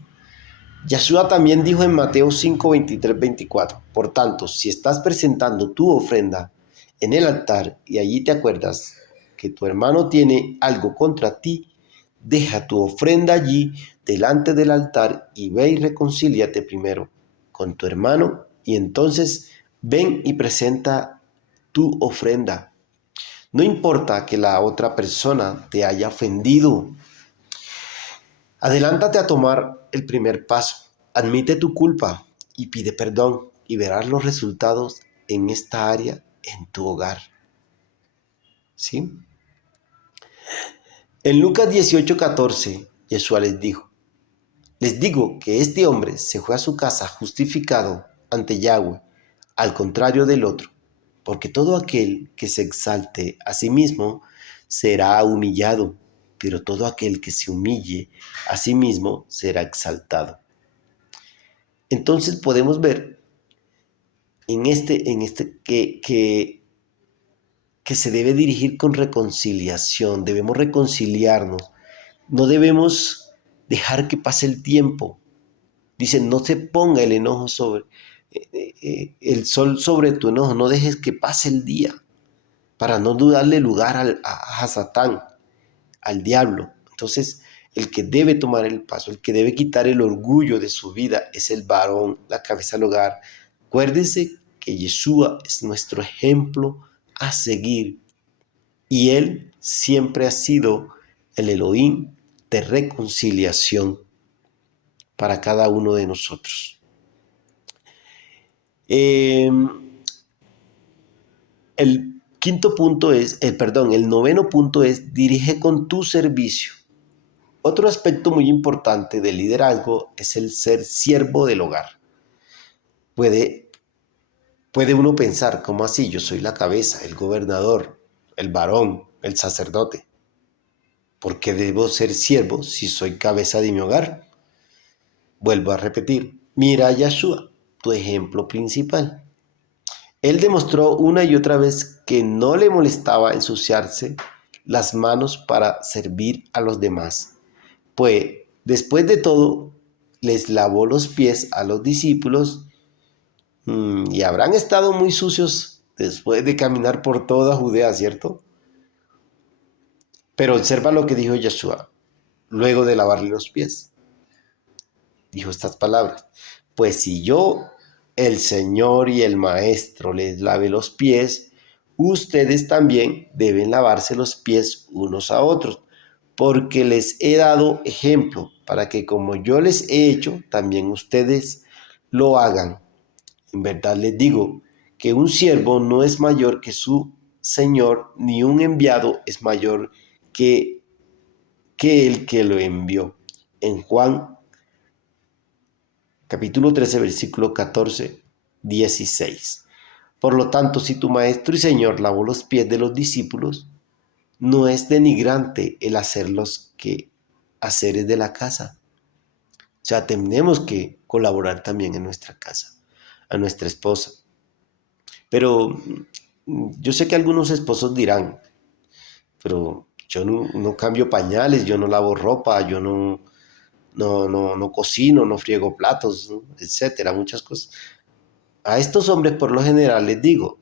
Yeshua también dijo en Mateo 5, 23, 24, por tanto, si estás presentando tu ofrenda en el altar y allí te acuerdas que tu hermano tiene algo contra ti, deja tu ofrenda allí delante del altar y ve y reconcíliate primero con tu hermano y entonces ven y presenta tu ofrenda. No importa que la otra persona te haya ofendido. Adelántate a tomar el primer paso. Admite tu culpa y pide perdón y verás los resultados en esta área en tu hogar. ¿Sí? En Lucas 18:14, Yeshua les digo que este hombre se fue a su casa justificado ante Yahweh, al contrario del otro, porque todo aquel que se exalte a sí mismo será humillado, pero todo aquel que se humille a sí mismo será exaltado. Entonces podemos ver que se debe dirigir con reconciliación, debemos reconciliarnos, no debemos dejar que pase el tiempo. Dice, no se ponga el enojo el sol sobre tu enojo, no dejes que pase el día para no darle lugar a Satán, al diablo. Entonces, el que debe tomar el paso, el que debe quitar el orgullo de su vida es el varón, la cabeza del hogar. Acuérdense que Yeshua es nuestro ejemplo a seguir y él siempre ha sido el Elohim de reconciliación para cada uno de nosotros. El noveno punto es dirige con tu servicio. Otro aspecto muy importante del liderazgo es el ser siervo del hogar. Puede uno pensar, ¿cómo así? Yo soy la cabeza, el gobernador, el varón, el sacerdote. ¿Por qué debo ser siervo si soy cabeza de mi hogar? Vuelvo a repetir, mira a Yeshua, tu ejemplo principal. Él demostró una y otra vez que no le molestaba ensuciarse las manos para servir a los demás. Pues, después de todo, les lavó los pies a los discípulos y habrán estado muy sucios después de caminar por toda Judea, ¿cierto? Pero observa lo que dijo Yeshua luego de lavarle los pies. Dijo estas palabras: pues si yo, el Señor y el Maestro, les lave los pies, ustedes también deben lavarse los pies unos a otros, porque les he dado ejemplo para que como yo les he hecho, también ustedes lo hagan. En verdad les digo que un siervo no es mayor que su Señor, ni un enviado es mayor que el que lo envió. En Juan capítulo 13, versículo 14, 16. Por lo tanto, si tu maestro y Señor lavó los pies de los discípulos, no es denigrante el hacer los quehaceres de la casa. O sea, tenemos que colaborar también en nuestra casa, a nuestra esposa. Pero yo sé que algunos esposos dirán, pero yo no cambio pañales, yo no lavo ropa, yo no cocino, no friego platos, ¿no? Etcétera, muchas cosas. A estos hombres por lo general les digo,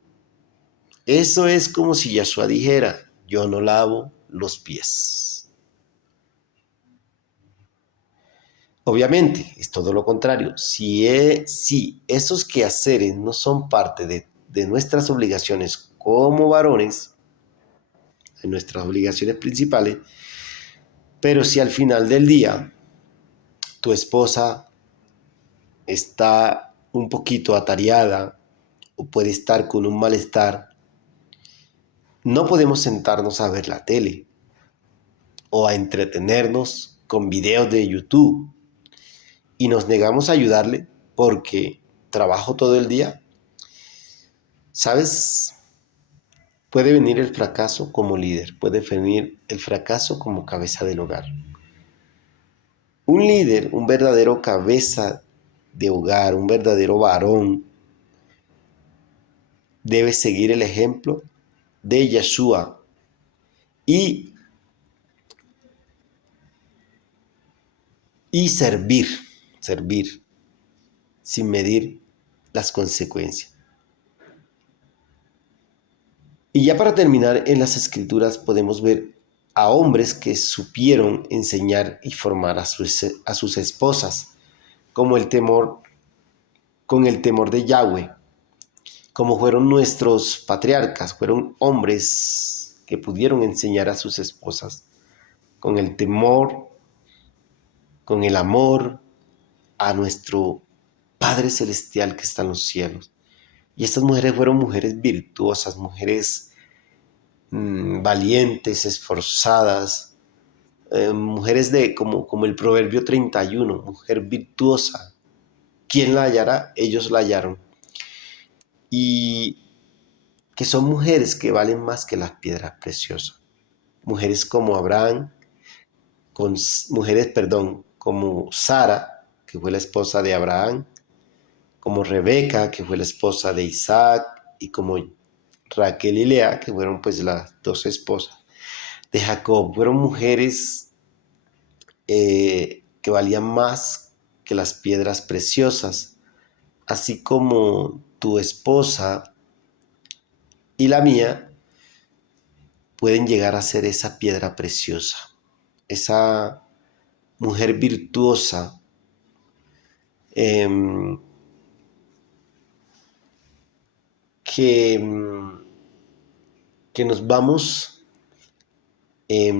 eso es como si Yeshua dijera, yo no lavo los pies. Obviamente, es todo lo contrario. Si esos quehaceres no son parte de nuestras obligaciones como varones, de nuestras obligaciones principales, pero si al final del día tu esposa está un poquito atareada o puede estar con un malestar, no podemos sentarnos a ver la tele o a entretenernos con videos de YouTube y nos negamos a ayudarle porque trabajo todo el día. ¿Sabes? Puede venir el fracaso como líder, puede venir el fracaso como cabeza del hogar. Un líder, un verdadero cabeza de hogar, un verdadero varón, debe seguir el ejemplo de Yeshua y servir sin medir las consecuencias. Y ya para terminar, en las escrituras podemos ver a hombres que supieron enseñar y formar a sus esposas con el temor de Yahweh, como fueron nuestros patriarcas, fueron hombres que pudieron enseñar a sus esposas con el temor, con el amor a nuestro Padre Celestial que está en los cielos. Y estas mujeres fueron mujeres virtuosas, mujeres valientes, esforzadas, mujeres como el Proverbio 31, mujer virtuosa. ¿Quién la hallará? Ellos la hallaron. Y que son mujeres que valen más que las piedras preciosas. Mujeres como Abraham, como Sara, que fue la esposa de Abraham, como Rebeca, que fue la esposa de Isaac, y como Raquel y Lea, que fueron pues las dos esposas de Jacob. Fueron mujeres que valían más que las piedras preciosas, así como tu esposa y la mía pueden llegar a ser esa piedra preciosa, esa mujer virtuosa, eh, que, que nos vamos eh,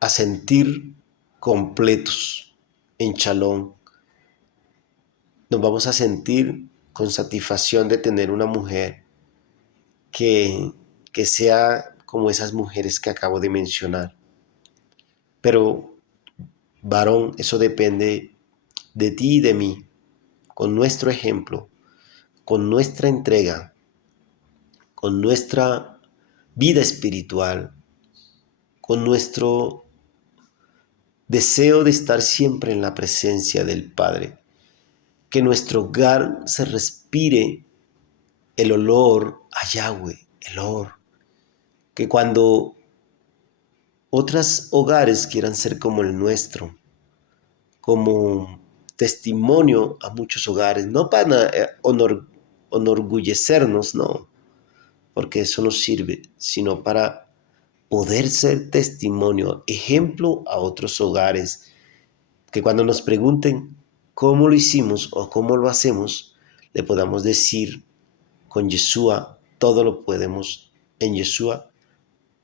a sentir completos en Shalom. Nos vamos a sentir con satisfacción de tener una mujer que, que sea como esas mujeres que acabo de mencionar. Pero, varón, eso depende de ti y de mí, con nuestro ejemplo, con nuestra entrega, con nuestra vida espiritual, con nuestro deseo de estar siempre en la presencia del Padre. Que nuestro hogar se respire el olor a Yahweh, el olor. Que cuando otros hogares quieran ser como el nuestro, como testimonio a muchos hogares, no para enorgullecernos, no, porque eso no sirve, sino para poder ser testimonio, ejemplo a otros hogares, que cuando nos pregunten cómo lo hicimos o cómo lo hacemos, le podamos decir con Yeshua, todo lo podemos en Yeshua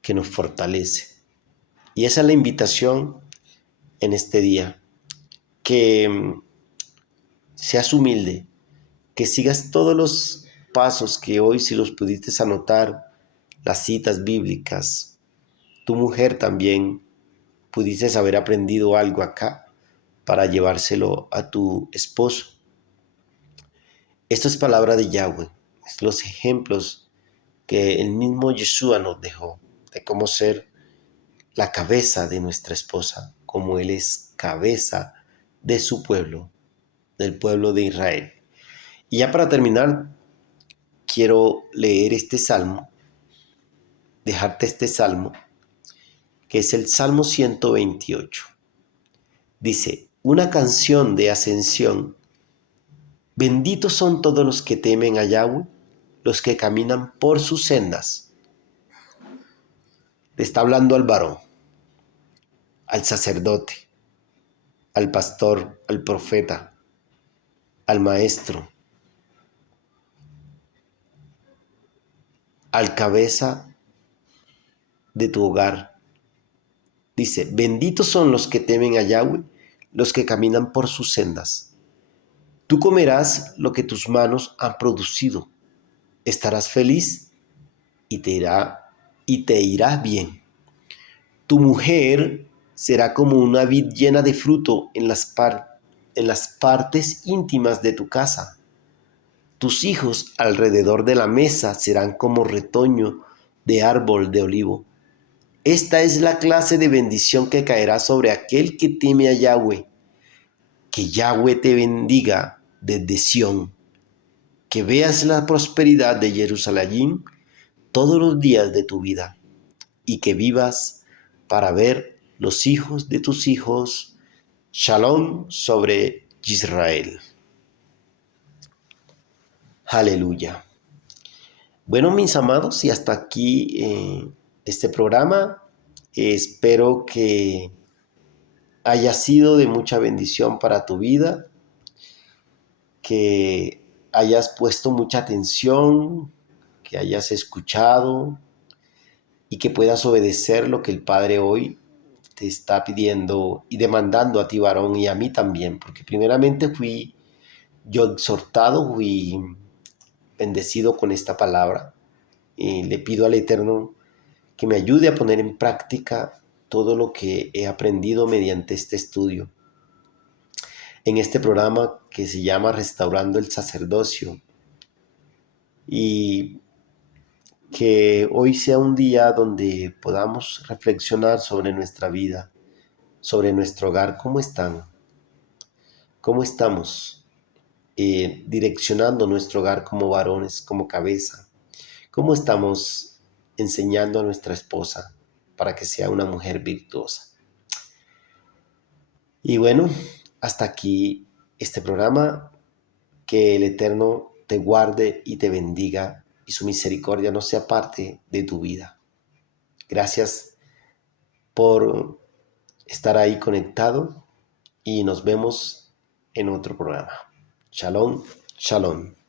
que nos fortalece. Y esa es la invitación en este día, que seas humilde, que sigas todos los pasos que hoy, si los pudiste anotar, las citas bíblicas. Tu mujer también pudiste haber aprendido algo acá para llevárselo a tu esposo. Esto es palabra de Yahweh, es los ejemplos que el mismo Yeshua nos dejó de cómo ser la cabeza de nuestra esposa, como Él es cabeza de su pueblo, del pueblo de Israel. Y ya para terminar, quiero leer este salmo, dejarte este salmo, que es el Salmo 128. Dice, una canción de ascensión. Benditos son todos los que temen a Yahweh, los que caminan por sus sendas. Le está hablando al varón, al sacerdote, al pastor, al profeta, al maestro, al cabeza de tu hogar. Dice, benditos son los que temen a Yahweh, los que caminan por sus sendas. Tú comerás lo que tus manos han producido. Estarás feliz y te irá bien. Tu mujer será como una vid llena de fruto en las partes íntimas de tu casa. Tus hijos alrededor de la mesa serán como retoño de árbol de olivo. Esta es la clase de bendición que caerá sobre aquel que teme a Yahweh. Que Yahweh te bendiga desde Sión. Que veas la prosperidad de Jerusalén todos los días de tu vida y que vivas para ver los hijos de tus hijos. Shalom sobre Israel. Aleluya. Bueno, mis amados, y hasta aquí este programa. Espero que haya sido de mucha bendición para tu vida, que hayas puesto mucha atención, que hayas escuchado y que puedas obedecer lo que el Padre hoy te está pidiendo y demandando a ti, varón, y a mí también, porque primeramente fui yo exhortado, fui bendecido con esta palabra, y le pido al Eterno que me ayude a poner en práctica todo lo que he aprendido mediante este estudio. En este programa que se llama Restaurando el Sacerdocio. Y Que hoy sea un día donde podamos reflexionar sobre nuestra vida, sobre nuestro hogar. ¿Cómo están? ¿Cómo estamos direccionando nuestro hogar como varones, como cabeza? ¿Cómo estamos enseñando a nuestra esposa para que sea una mujer virtuosa? Y bueno, hasta aquí este programa. Que el Eterno te guarde y te bendiga y su misericordia no sea parte de tu vida. Gracias por estar ahí conectado y nos vemos en otro programa. Shalom, shalom.